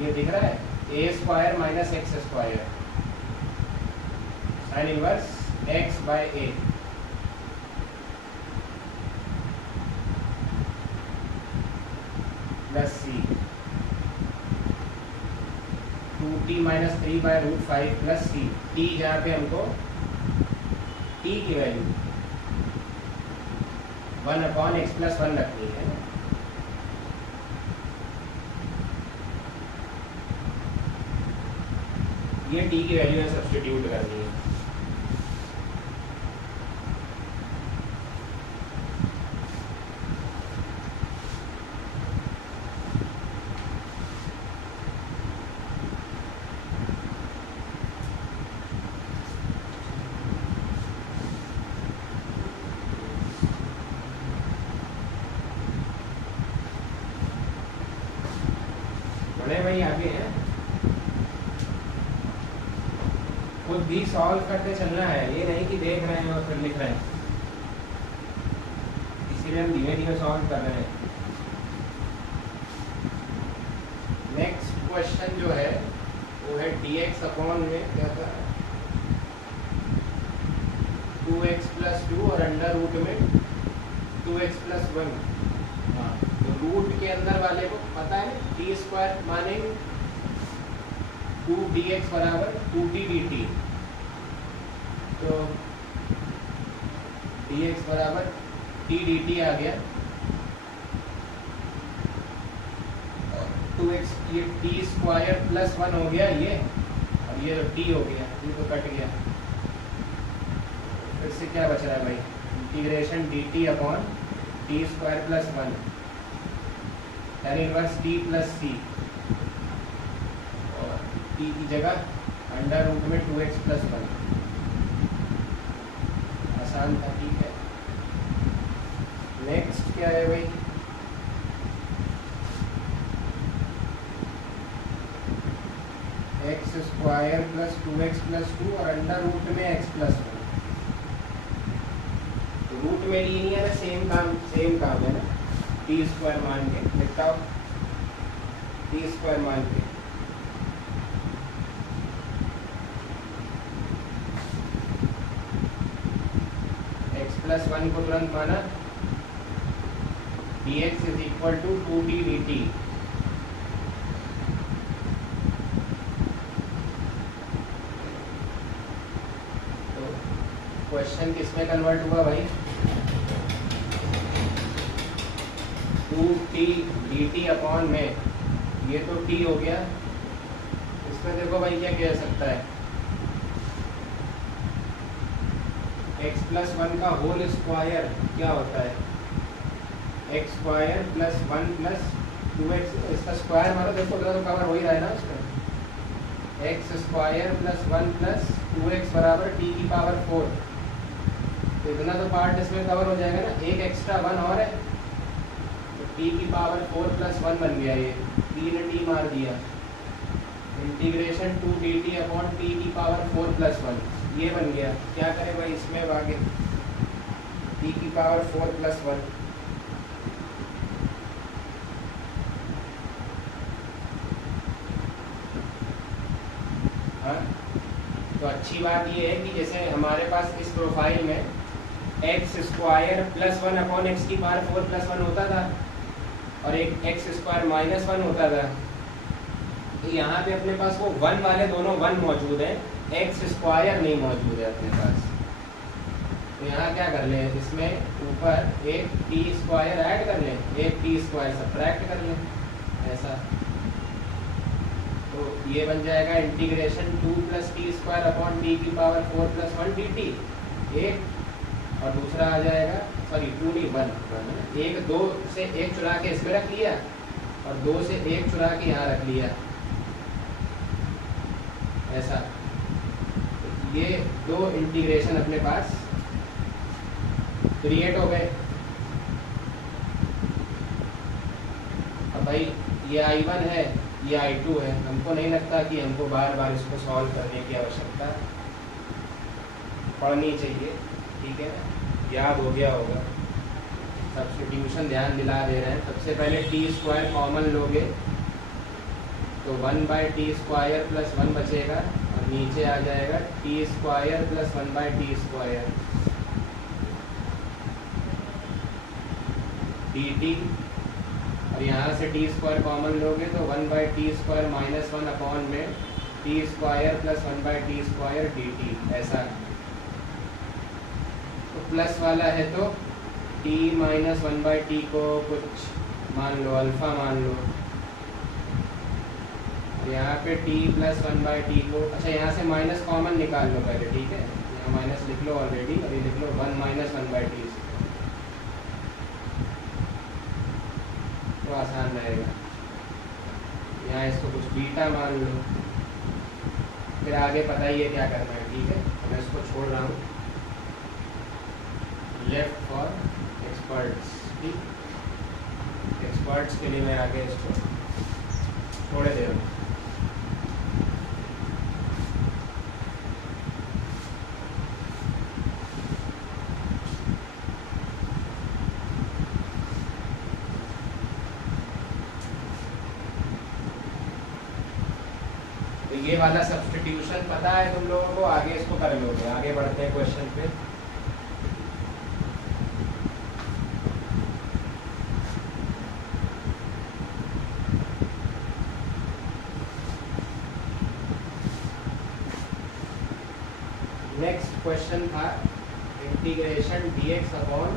ये दिख रहा है a square minus x square sine inverse x by a, plus c 2t minus 3/√5 plus c, t जहाँ पे हमको t की वैल्यू 1/x प्लस 1 रखनी है, ये t की वैल्यू है सब्स्टिट्यूट करनी है। बड़े भाई आगे हैं, खुद भी सॉल्व करते चलना है, ये नहीं कि देख रहे हैं और फिर लिख रहे हैं, इसीलिए हम धीरे धीरे सॉल्व कर रहे हैं। नेक्स्ट क्वेश्चन जो है वो है dx अपॉन में क्या था 2x प्लस 2 और अंडर रूट में 2x प्लस 1। हाँ, तो रूट के अंदर वाले को पता है टी स्क्वायर माने 2dx बराबर 2t dt, तो dx बराबर t dt आ गया, 2x ये t स्क्वायर प्लस 1 हो गया ये, और ये जो t हो गया ये तो कट गया, फिर से क्या बच रहा है भाई integration dt upon T square plus 1 tan inverse t plus c, और t की जगह अंडर रूट में 2x प्लस 1, आसान था, ठीक है। नेक्स्ट क्या है भाई, x square plus 2x plus 2 और अंडर रूट में x प्लस 1, तो रूट में लीनियर है, सेम काम है ना। टी स्क्वायर मान के लिखता हूँ, टी स्क्वायर मान के x प्लस 1 को तुरंत माना dx is equal to 2t dt। तो क्वेश्चन किसमें कन्वर्ट हुआ भाई? 2t dt अपॉन में, ये तो t हो गया। इसमें देखो भाई क्या कह सकता है, x प्लस 1 का होल स्क्वायर क्या होता है? x square plus 1 plus 2x, इसका स्क्वायर मारो, देखो तो कवर हो ही रहा है ना उसमें। x square plus 1 plus 2x बराबर t की पावर 4। तो इतना तो पार्ट इसमें कवर हो जाएगा ना, एक एक्स्ट्रा 1 और है, तो t की पावर 4 प्लस 1 बन गया। ये t ने t मार दिया, इंटीग्रेशन 2 dt अपॉन t की पावर 4 प्लस 1, ये बन गया। क्या करें भाई इसमें आगे, t की पावर 4 प्लस 1। हाँ, तो अच्छी बात ये है कि जैसे हमारे पास इस प्रोफाइल में x square plus 1 upon x की पावर 4 प्लस 1 होता था, और एक एक्स स्क्वायर माइनस 1 होता था। तो यहाँ पे अपने पास वो 1 वाले दोनों 1 मौजूद हैं, एक्स स्क्वायर नहीं मौजूद है अपने पास। तो यहाँ क्या कर लें, इसमें ऊपर एक टी स्क्वायर ऐड कर लें, एक टी स्क्वायर सब्ट्रैक्ट कर लें, ऐसा। तो ये बन जाएगा integration 2 plus T square upon T की पावर 4 प्लस 1 डी टी, एक, और दूसरा आ जाएगा, सॉरी 2d 1, एक 2 से 1 चुरा के इसमें रख लिया, और 2 से 1 चुरा के यहाँ रख लिया, ऐसा। तो ये दो इंटीग्रेशन अपने पास क्रिएट हो गए। अब भाई ये I1 है, ये I2 है, हमको नहीं लगता कि हमको बार बार इसको सॉल्व करने की आवश्यकता पड़नी चाहिए, ठीक है ना, याद हो गया होगा। सब्स्टिट्यूशन ध्यान दिला दे रहे हैं। सबसे पहले टी स्क्वायर कॉमन लोगे तो 1/t स्क्वायर प्लस 1 बचेगा, और नीचे आ जाएगा T square plus 1/t square dt, और यहाँ से टी स्क्वायर कॉमन लोगे तो 1/t स्क्वायर माइनस 1 अपॉन में T square plus 1/t square dt, ऐसा। तो प्लस वाला है तो t माइनस 1/t को कुछ मान लो अल्फ़ा मान लो, यहाँ पे t प्लस 1/t को, अच्छा यहाँ से माइनस कॉमन निकाल लो पहले, ठीक है, यहाँ माइनस लिख लो ऑलरेडी, अभी लिख लो 1 माइनस 1/t, तो आसान रहेगा। यहाँ इसको कुछ बीटा मान लो, फिर आगे पता ही है क्या करना है, ठीक है। मैं इसको छोड़ रहा हूँ, लेफ्ट फॉर एक्सपर्ट्स, ठीक, एक्सपर्ट्स के लिए मैं आगे इसको छोड़े दे रहा हूँ। तो ये वाला सब्स्टिट्यूशन पता है तुम लोगों को, आगे इसको कर लोगे। आगे बढ़ते हैं क्वेश्चन पे। नेक्स्ट क्वेश्चन था integration dx upon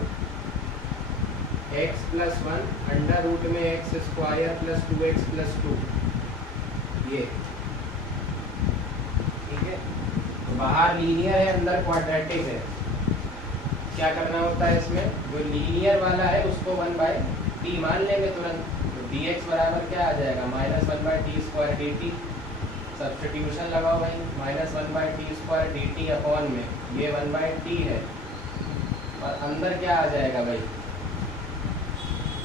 x plus 1 under root में x square plus 2x plus 2, ये ठीक है। तो बाहर लीनियर है, अंदर क्वाड्रेटिक है। क्या करना होता है इसमें, जो लीनियर वाला है उसको 1/t मान लेंगे तुरंत। तो dx बराबर क्या आ जाएगा, minus 1/t square dt। Substitution लगाओ भाई, minus 1/t square dt upon में ये 1/t है, और अंदर क्या आ जाएगा भाई,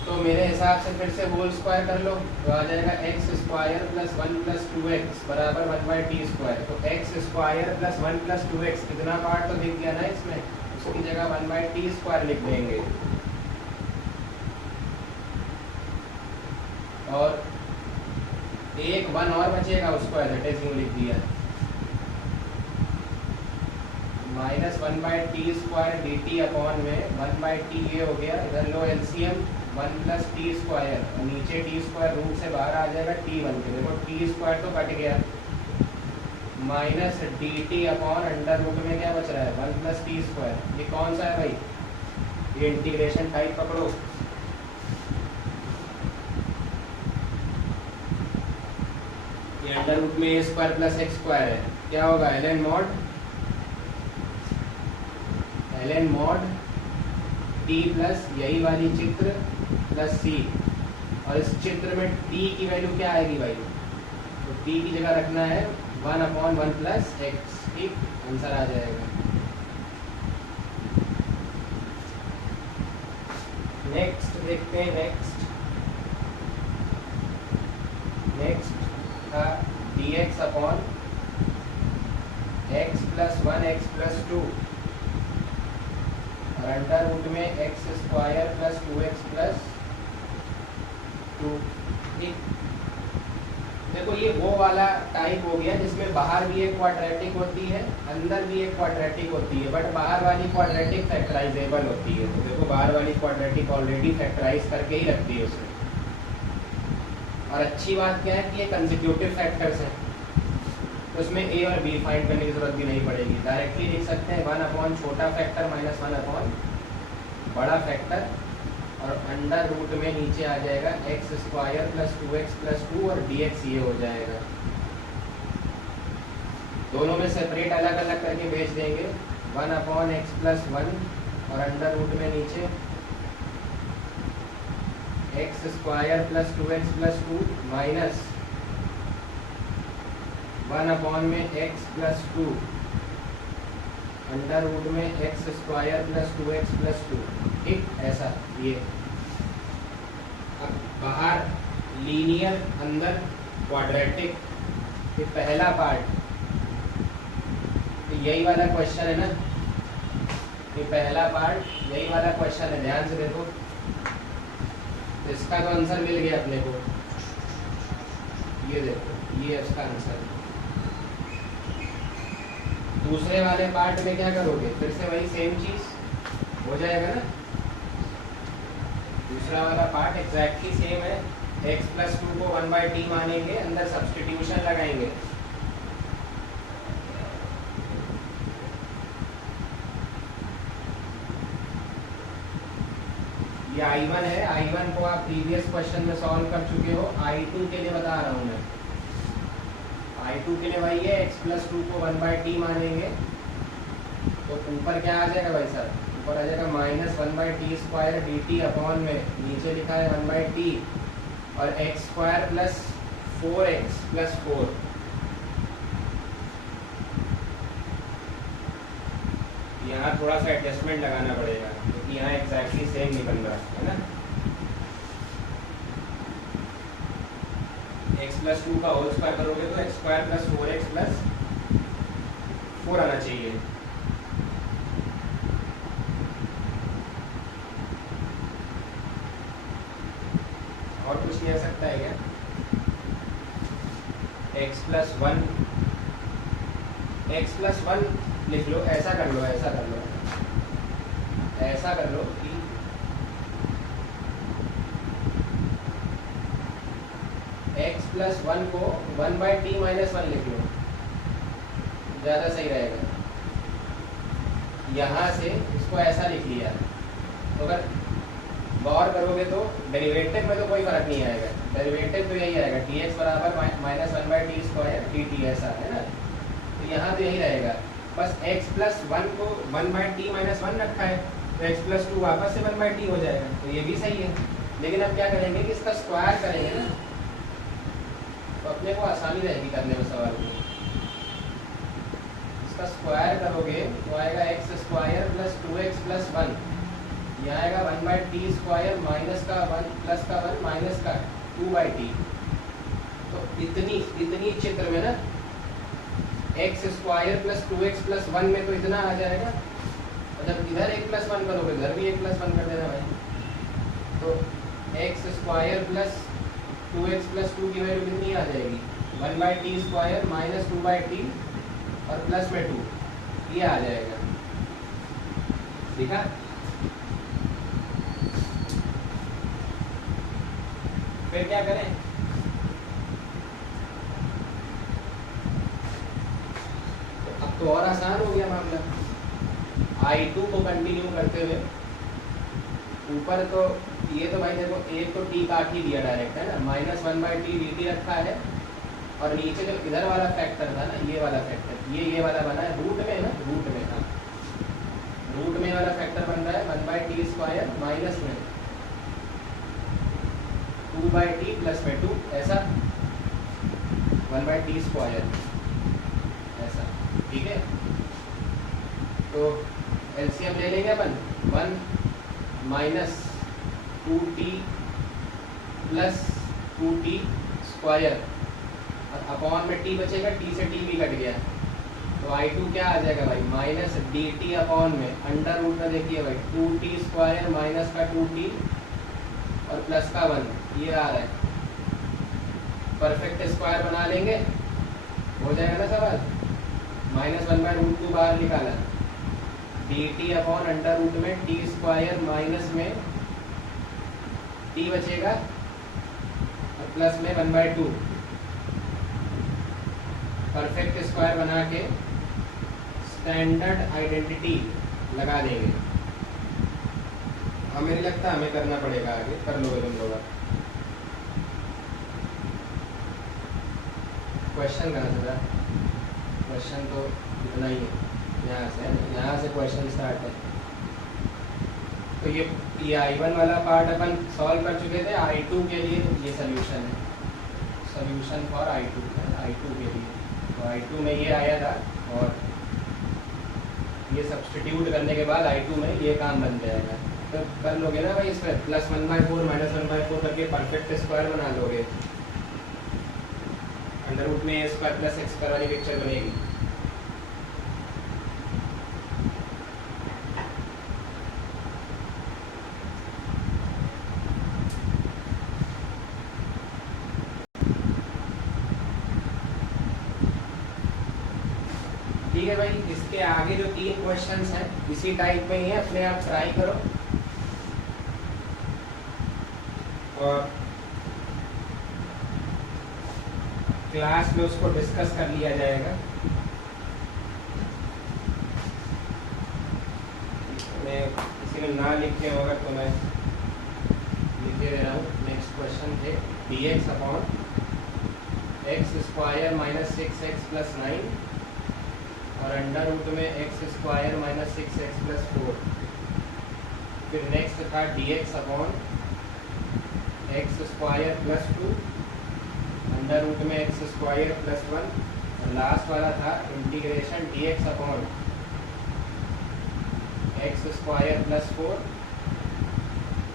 तो मेरे हिसाब से फिर से होल स्क्वायर कर लो, तो आ जाएगा x square plus 1 plus 2x बराबर 1/t स्क्वायर। तो x square plus 1 plus 2x, कितना पार्ट तो दिख गया ना इसमें, उसकी जगह 1/t² लिख देंगे और एक 1 और बचेगा, उसको एज इट इज यूं लिख दिया, -1/t² dt अपॉन में 1/t ये हो गया, इधर लो एलसीएम 1 + t² और नीचे t² रूट से बाहर आ जाएगा t बन के, देखो t² तो कट गया, minus dt upon under root में क्या बच रहा है 1 + t²। ये कौन सा है भाई, ये इंटीग्रेशन टाइप पकड़ो, ये अंडर रूट में a² + x² है, क्या होगा ln mod t प्लस यही वाली चित्र प्लस c, और इस चित्र में t की वैल्यू क्या आएगी भाई, तो t की जगह रखना है 1/1 + x, ठीक, आंसर आ जाएगा। नेक्स्ट देखते हैं, नेक्स्ट था dx अपॉन x + 1 x + 2 और अंडर रूट में x² + 2x + 2, ठीक। देखो ये वो वाला टाइप हो गया जिसमें बाहर भी एक क्वाड्रेटिक होती है, अंदर भी एक क्वाड्रेटिक होती है, बट बाहर वाली क्वाड्रेटिक फैक्टराइजेबल होती है, तो देखो बाहर वाली क्वाड्रेटिक ऑलरेडी फैक्टराइज करके ही रखती है उसने। और अच्छी बात क्या है कि ये कंसेक्यूटिव फैक्टर्स हैं, तो उसमें a और b फाइंड करने की जरूरत भी नहीं पड़ेगी, डायरेक्टली लिख सकते हैं 1/ छोटा फैक्टर -1/ बड़ा फैक्टर, और अंडर रूट में नीचे आ जाएगा x² + 2x + 2 और dx ये हो जाएगा। दोनों में सेपरेट अलग अलग करके भेज देंगे, 1/x + 1 और अंडर रूट में नीचे x² + 2x + 2 माइनस 1/ में x + 2 अंडर रूट में x² + 2x + 2, ठीक, ऐसा ये। अब बाहर लीनियर, अंदर क्वाड्रेटिक, ये पहला पार्ट, तो यही वाला क्वेश्चन है ना, ये पहला पार्ट यही वाला क्वेश्चन है, ध्यान से देखो, तो इसका तो आंसर मिल गया अपने को, ये देखो ये इसका आंसर। दूसरे वाले पार्ट में क्या करोगे, फिर से वही सेम चीज हो जाएगा ना, दूसरा वाला पार्ट एग्जैक्टली सेम है, x + 2 को 1/t मानेंगे, अंदर सब्स्टिट्यूशन लगाएंगे, ये I1 है, I1 को आप प्रीवियस क्वेश्चन में सॉल्व कर चुके हो, I2 के लिए बता रहा हूँ मैं, I2 के लिए वही है, x + 2 को 1/t मानेंगे, तो ऊपर क्या आ जाएगा भाई साहब, ऊपर आ जाएगा -1/t² dt अपॉन में नीचे लिखा है 1/t और x² + 4x + 4, यहाँ थोड़ा सा एडजस्टमेंट लगाना पड़ेगा क्योंकि यहाँ एग्जैक्टली सेम नहीं बन रहा है ना, x + 2 का होल स्क्वायर करोगे तो x² + 4x + 4 आना चाहिए। और कुछ नहीं आ सकता है क्या, x + 1 लिख लो, ऐसा कर लो कि x + 1 को 1/t - 1 लिख लो, ज़्यादा सही रहेगा। यहाँ से इसको ऐसा लिख लिया, तो अगर गौर करोगे तो डेरिवेटिव में तो कोई फर्क नहीं आएगा, डेरिवेटिव तो यही आएगा, dx = -1/t² dt, ऐसा है ना, तो यहाँ तो यही रहेगा, बस x + 1 को 1/t - 1 रखा है, तो x + 2 वापस से 1/t हो जाएगा, तो ये भी सही है। लेकिन अब क्या करेंगे कि इसका स्क्वायर करेंगे ना, तो अपने को आसानी रहेगी करने में सवाल को। इसका स्क्वायर करोगे तो आएगा x² + 2x + 1, यह आएगा 1/t² माइनस का 1 प्लस का 1 माइनस का 2/t, तो इतनी चित्र में ना x² + 2x + 1 में तो इतना आ जाएगा, और जब इधर 1+1 करोगे इधर भी 1+1 कर देना भाई। तो x square plus 2x plus 2 की वैल्यू कितनी आ जाएगी, 1/t² माइनस 2/t और प्लस में 2, ये आ जाएगा। ठीक है, फिर क्या करें, तो अब तो और आसान हो गया मामला। I2 को कंटिन्यू करते हुए ऊपर तो ये तो भाई देखो एक तो t काट ही दिया डायरेक्ट है ना, -1/t dt रखा है, और नीचे जो इधर वाला फैक्टर था ना, ये वाला फैक्टर ये वाला बना है रूट में ना, रूट में था, रूट में वाला फैक्टर बन रहा है 1/t² माइनस में 2/t प्लस में 2, ऐसा 1/t² ऐसा। ठीक है, तो एलसीएम ले लेंगे अपन, 1 माइनस 2t प्लस 2t² और अपॉन में t बचेगा, t से t भी कट गया, तो I2 क्या आ जाएगा भाई, माइनस dt अपॉन में अंडर रूट में देखिए भाई 2t² माइनस का 2t और प्लस का 1, ये आ रहा है। परफेक्ट स्क्वायर बना लेंगे, हो जाएगा ना सवाल। -1/√2 बाहर निकाला, dt अपॉन अंडर रूट में t² माइनस में t बचेगा और प्लस में 1/2। परफेक्ट स्क्वायर बना के स्टैंडर्ड आइडेंटिटी लगा देंगे। हमें लगता है हमें करना पड़ेगा, आगे कर लोगे तुम लोग। क्वेश्चन करना था, क्वेश्चन तो इतना ही है, यहाँ से क्वेश्चन स्टार्ट है। तो ये I1 वाला पार्ट अपन सॉल्व कर चुके थे, I2 के लिए ये सोल्यूशन है, सोल्यूशन फॉर I2 के लिए। तो I2 में ये आया था, और ये सब्सटीट्यूट करने के बाद I2 में ये काम बन जाएगा। तो कर लोगे ना भाई, इसमें +1/4 -1/4 करके परफेक्ट स्क्वायर बना लोगे, अंडर रूट में a² + x² वाली पिक्चर बनेगी। ठीक है भाई, इसके आगे जो 3 क्वेश्चंस हैं इसी टाइप में ही है, अपने आप ट्राई करो और क्लास में उसको डिस्कस कर लिया जाएगा। मैं किसी ने ना लिखे होगा तो मैं लिखे दे रहा हूँ। नेक्स्ट क्वेश्चन है dx upon x² minus 6x plus 9 और अंडर रूट में x² माइनस 6x प्लस 4। फिर नेक्स्ट था dx upon x² plus 2 under root में x² प्लस 1, और लास्ट वाला था integration dx upon x² plus 4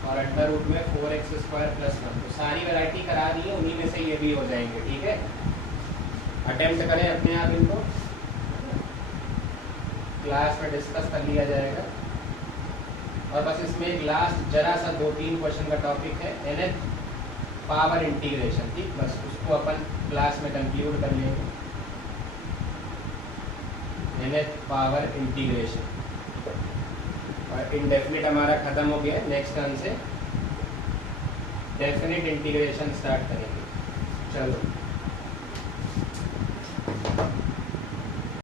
और अंडर रूट में 4x² प्लस 1। तो सारी वैरायटी करा दी है, उन्हीं में से ये भी हो जाएंगे। ठीक है, अटेम्प्ट करें अपने आप इनको, क्लास में डिस्कस कर लिया जाएगा। और बस इसमें एक लास्ट जरा सा 2-3 क्वेश्चन का टॉपिक है nth पावर इंटीग्रेशन। ठीक, बस उसको अपन क्लास में कंक्लूड कर लेंगे, nth पावर इंटीग्रेशन। और इनडेफिनिट हमारा खत्म हो गया, नेक्स्ट टर्म से डेफिनिट इंटीग्रेशन स्टार्ट करेंगे। चलो।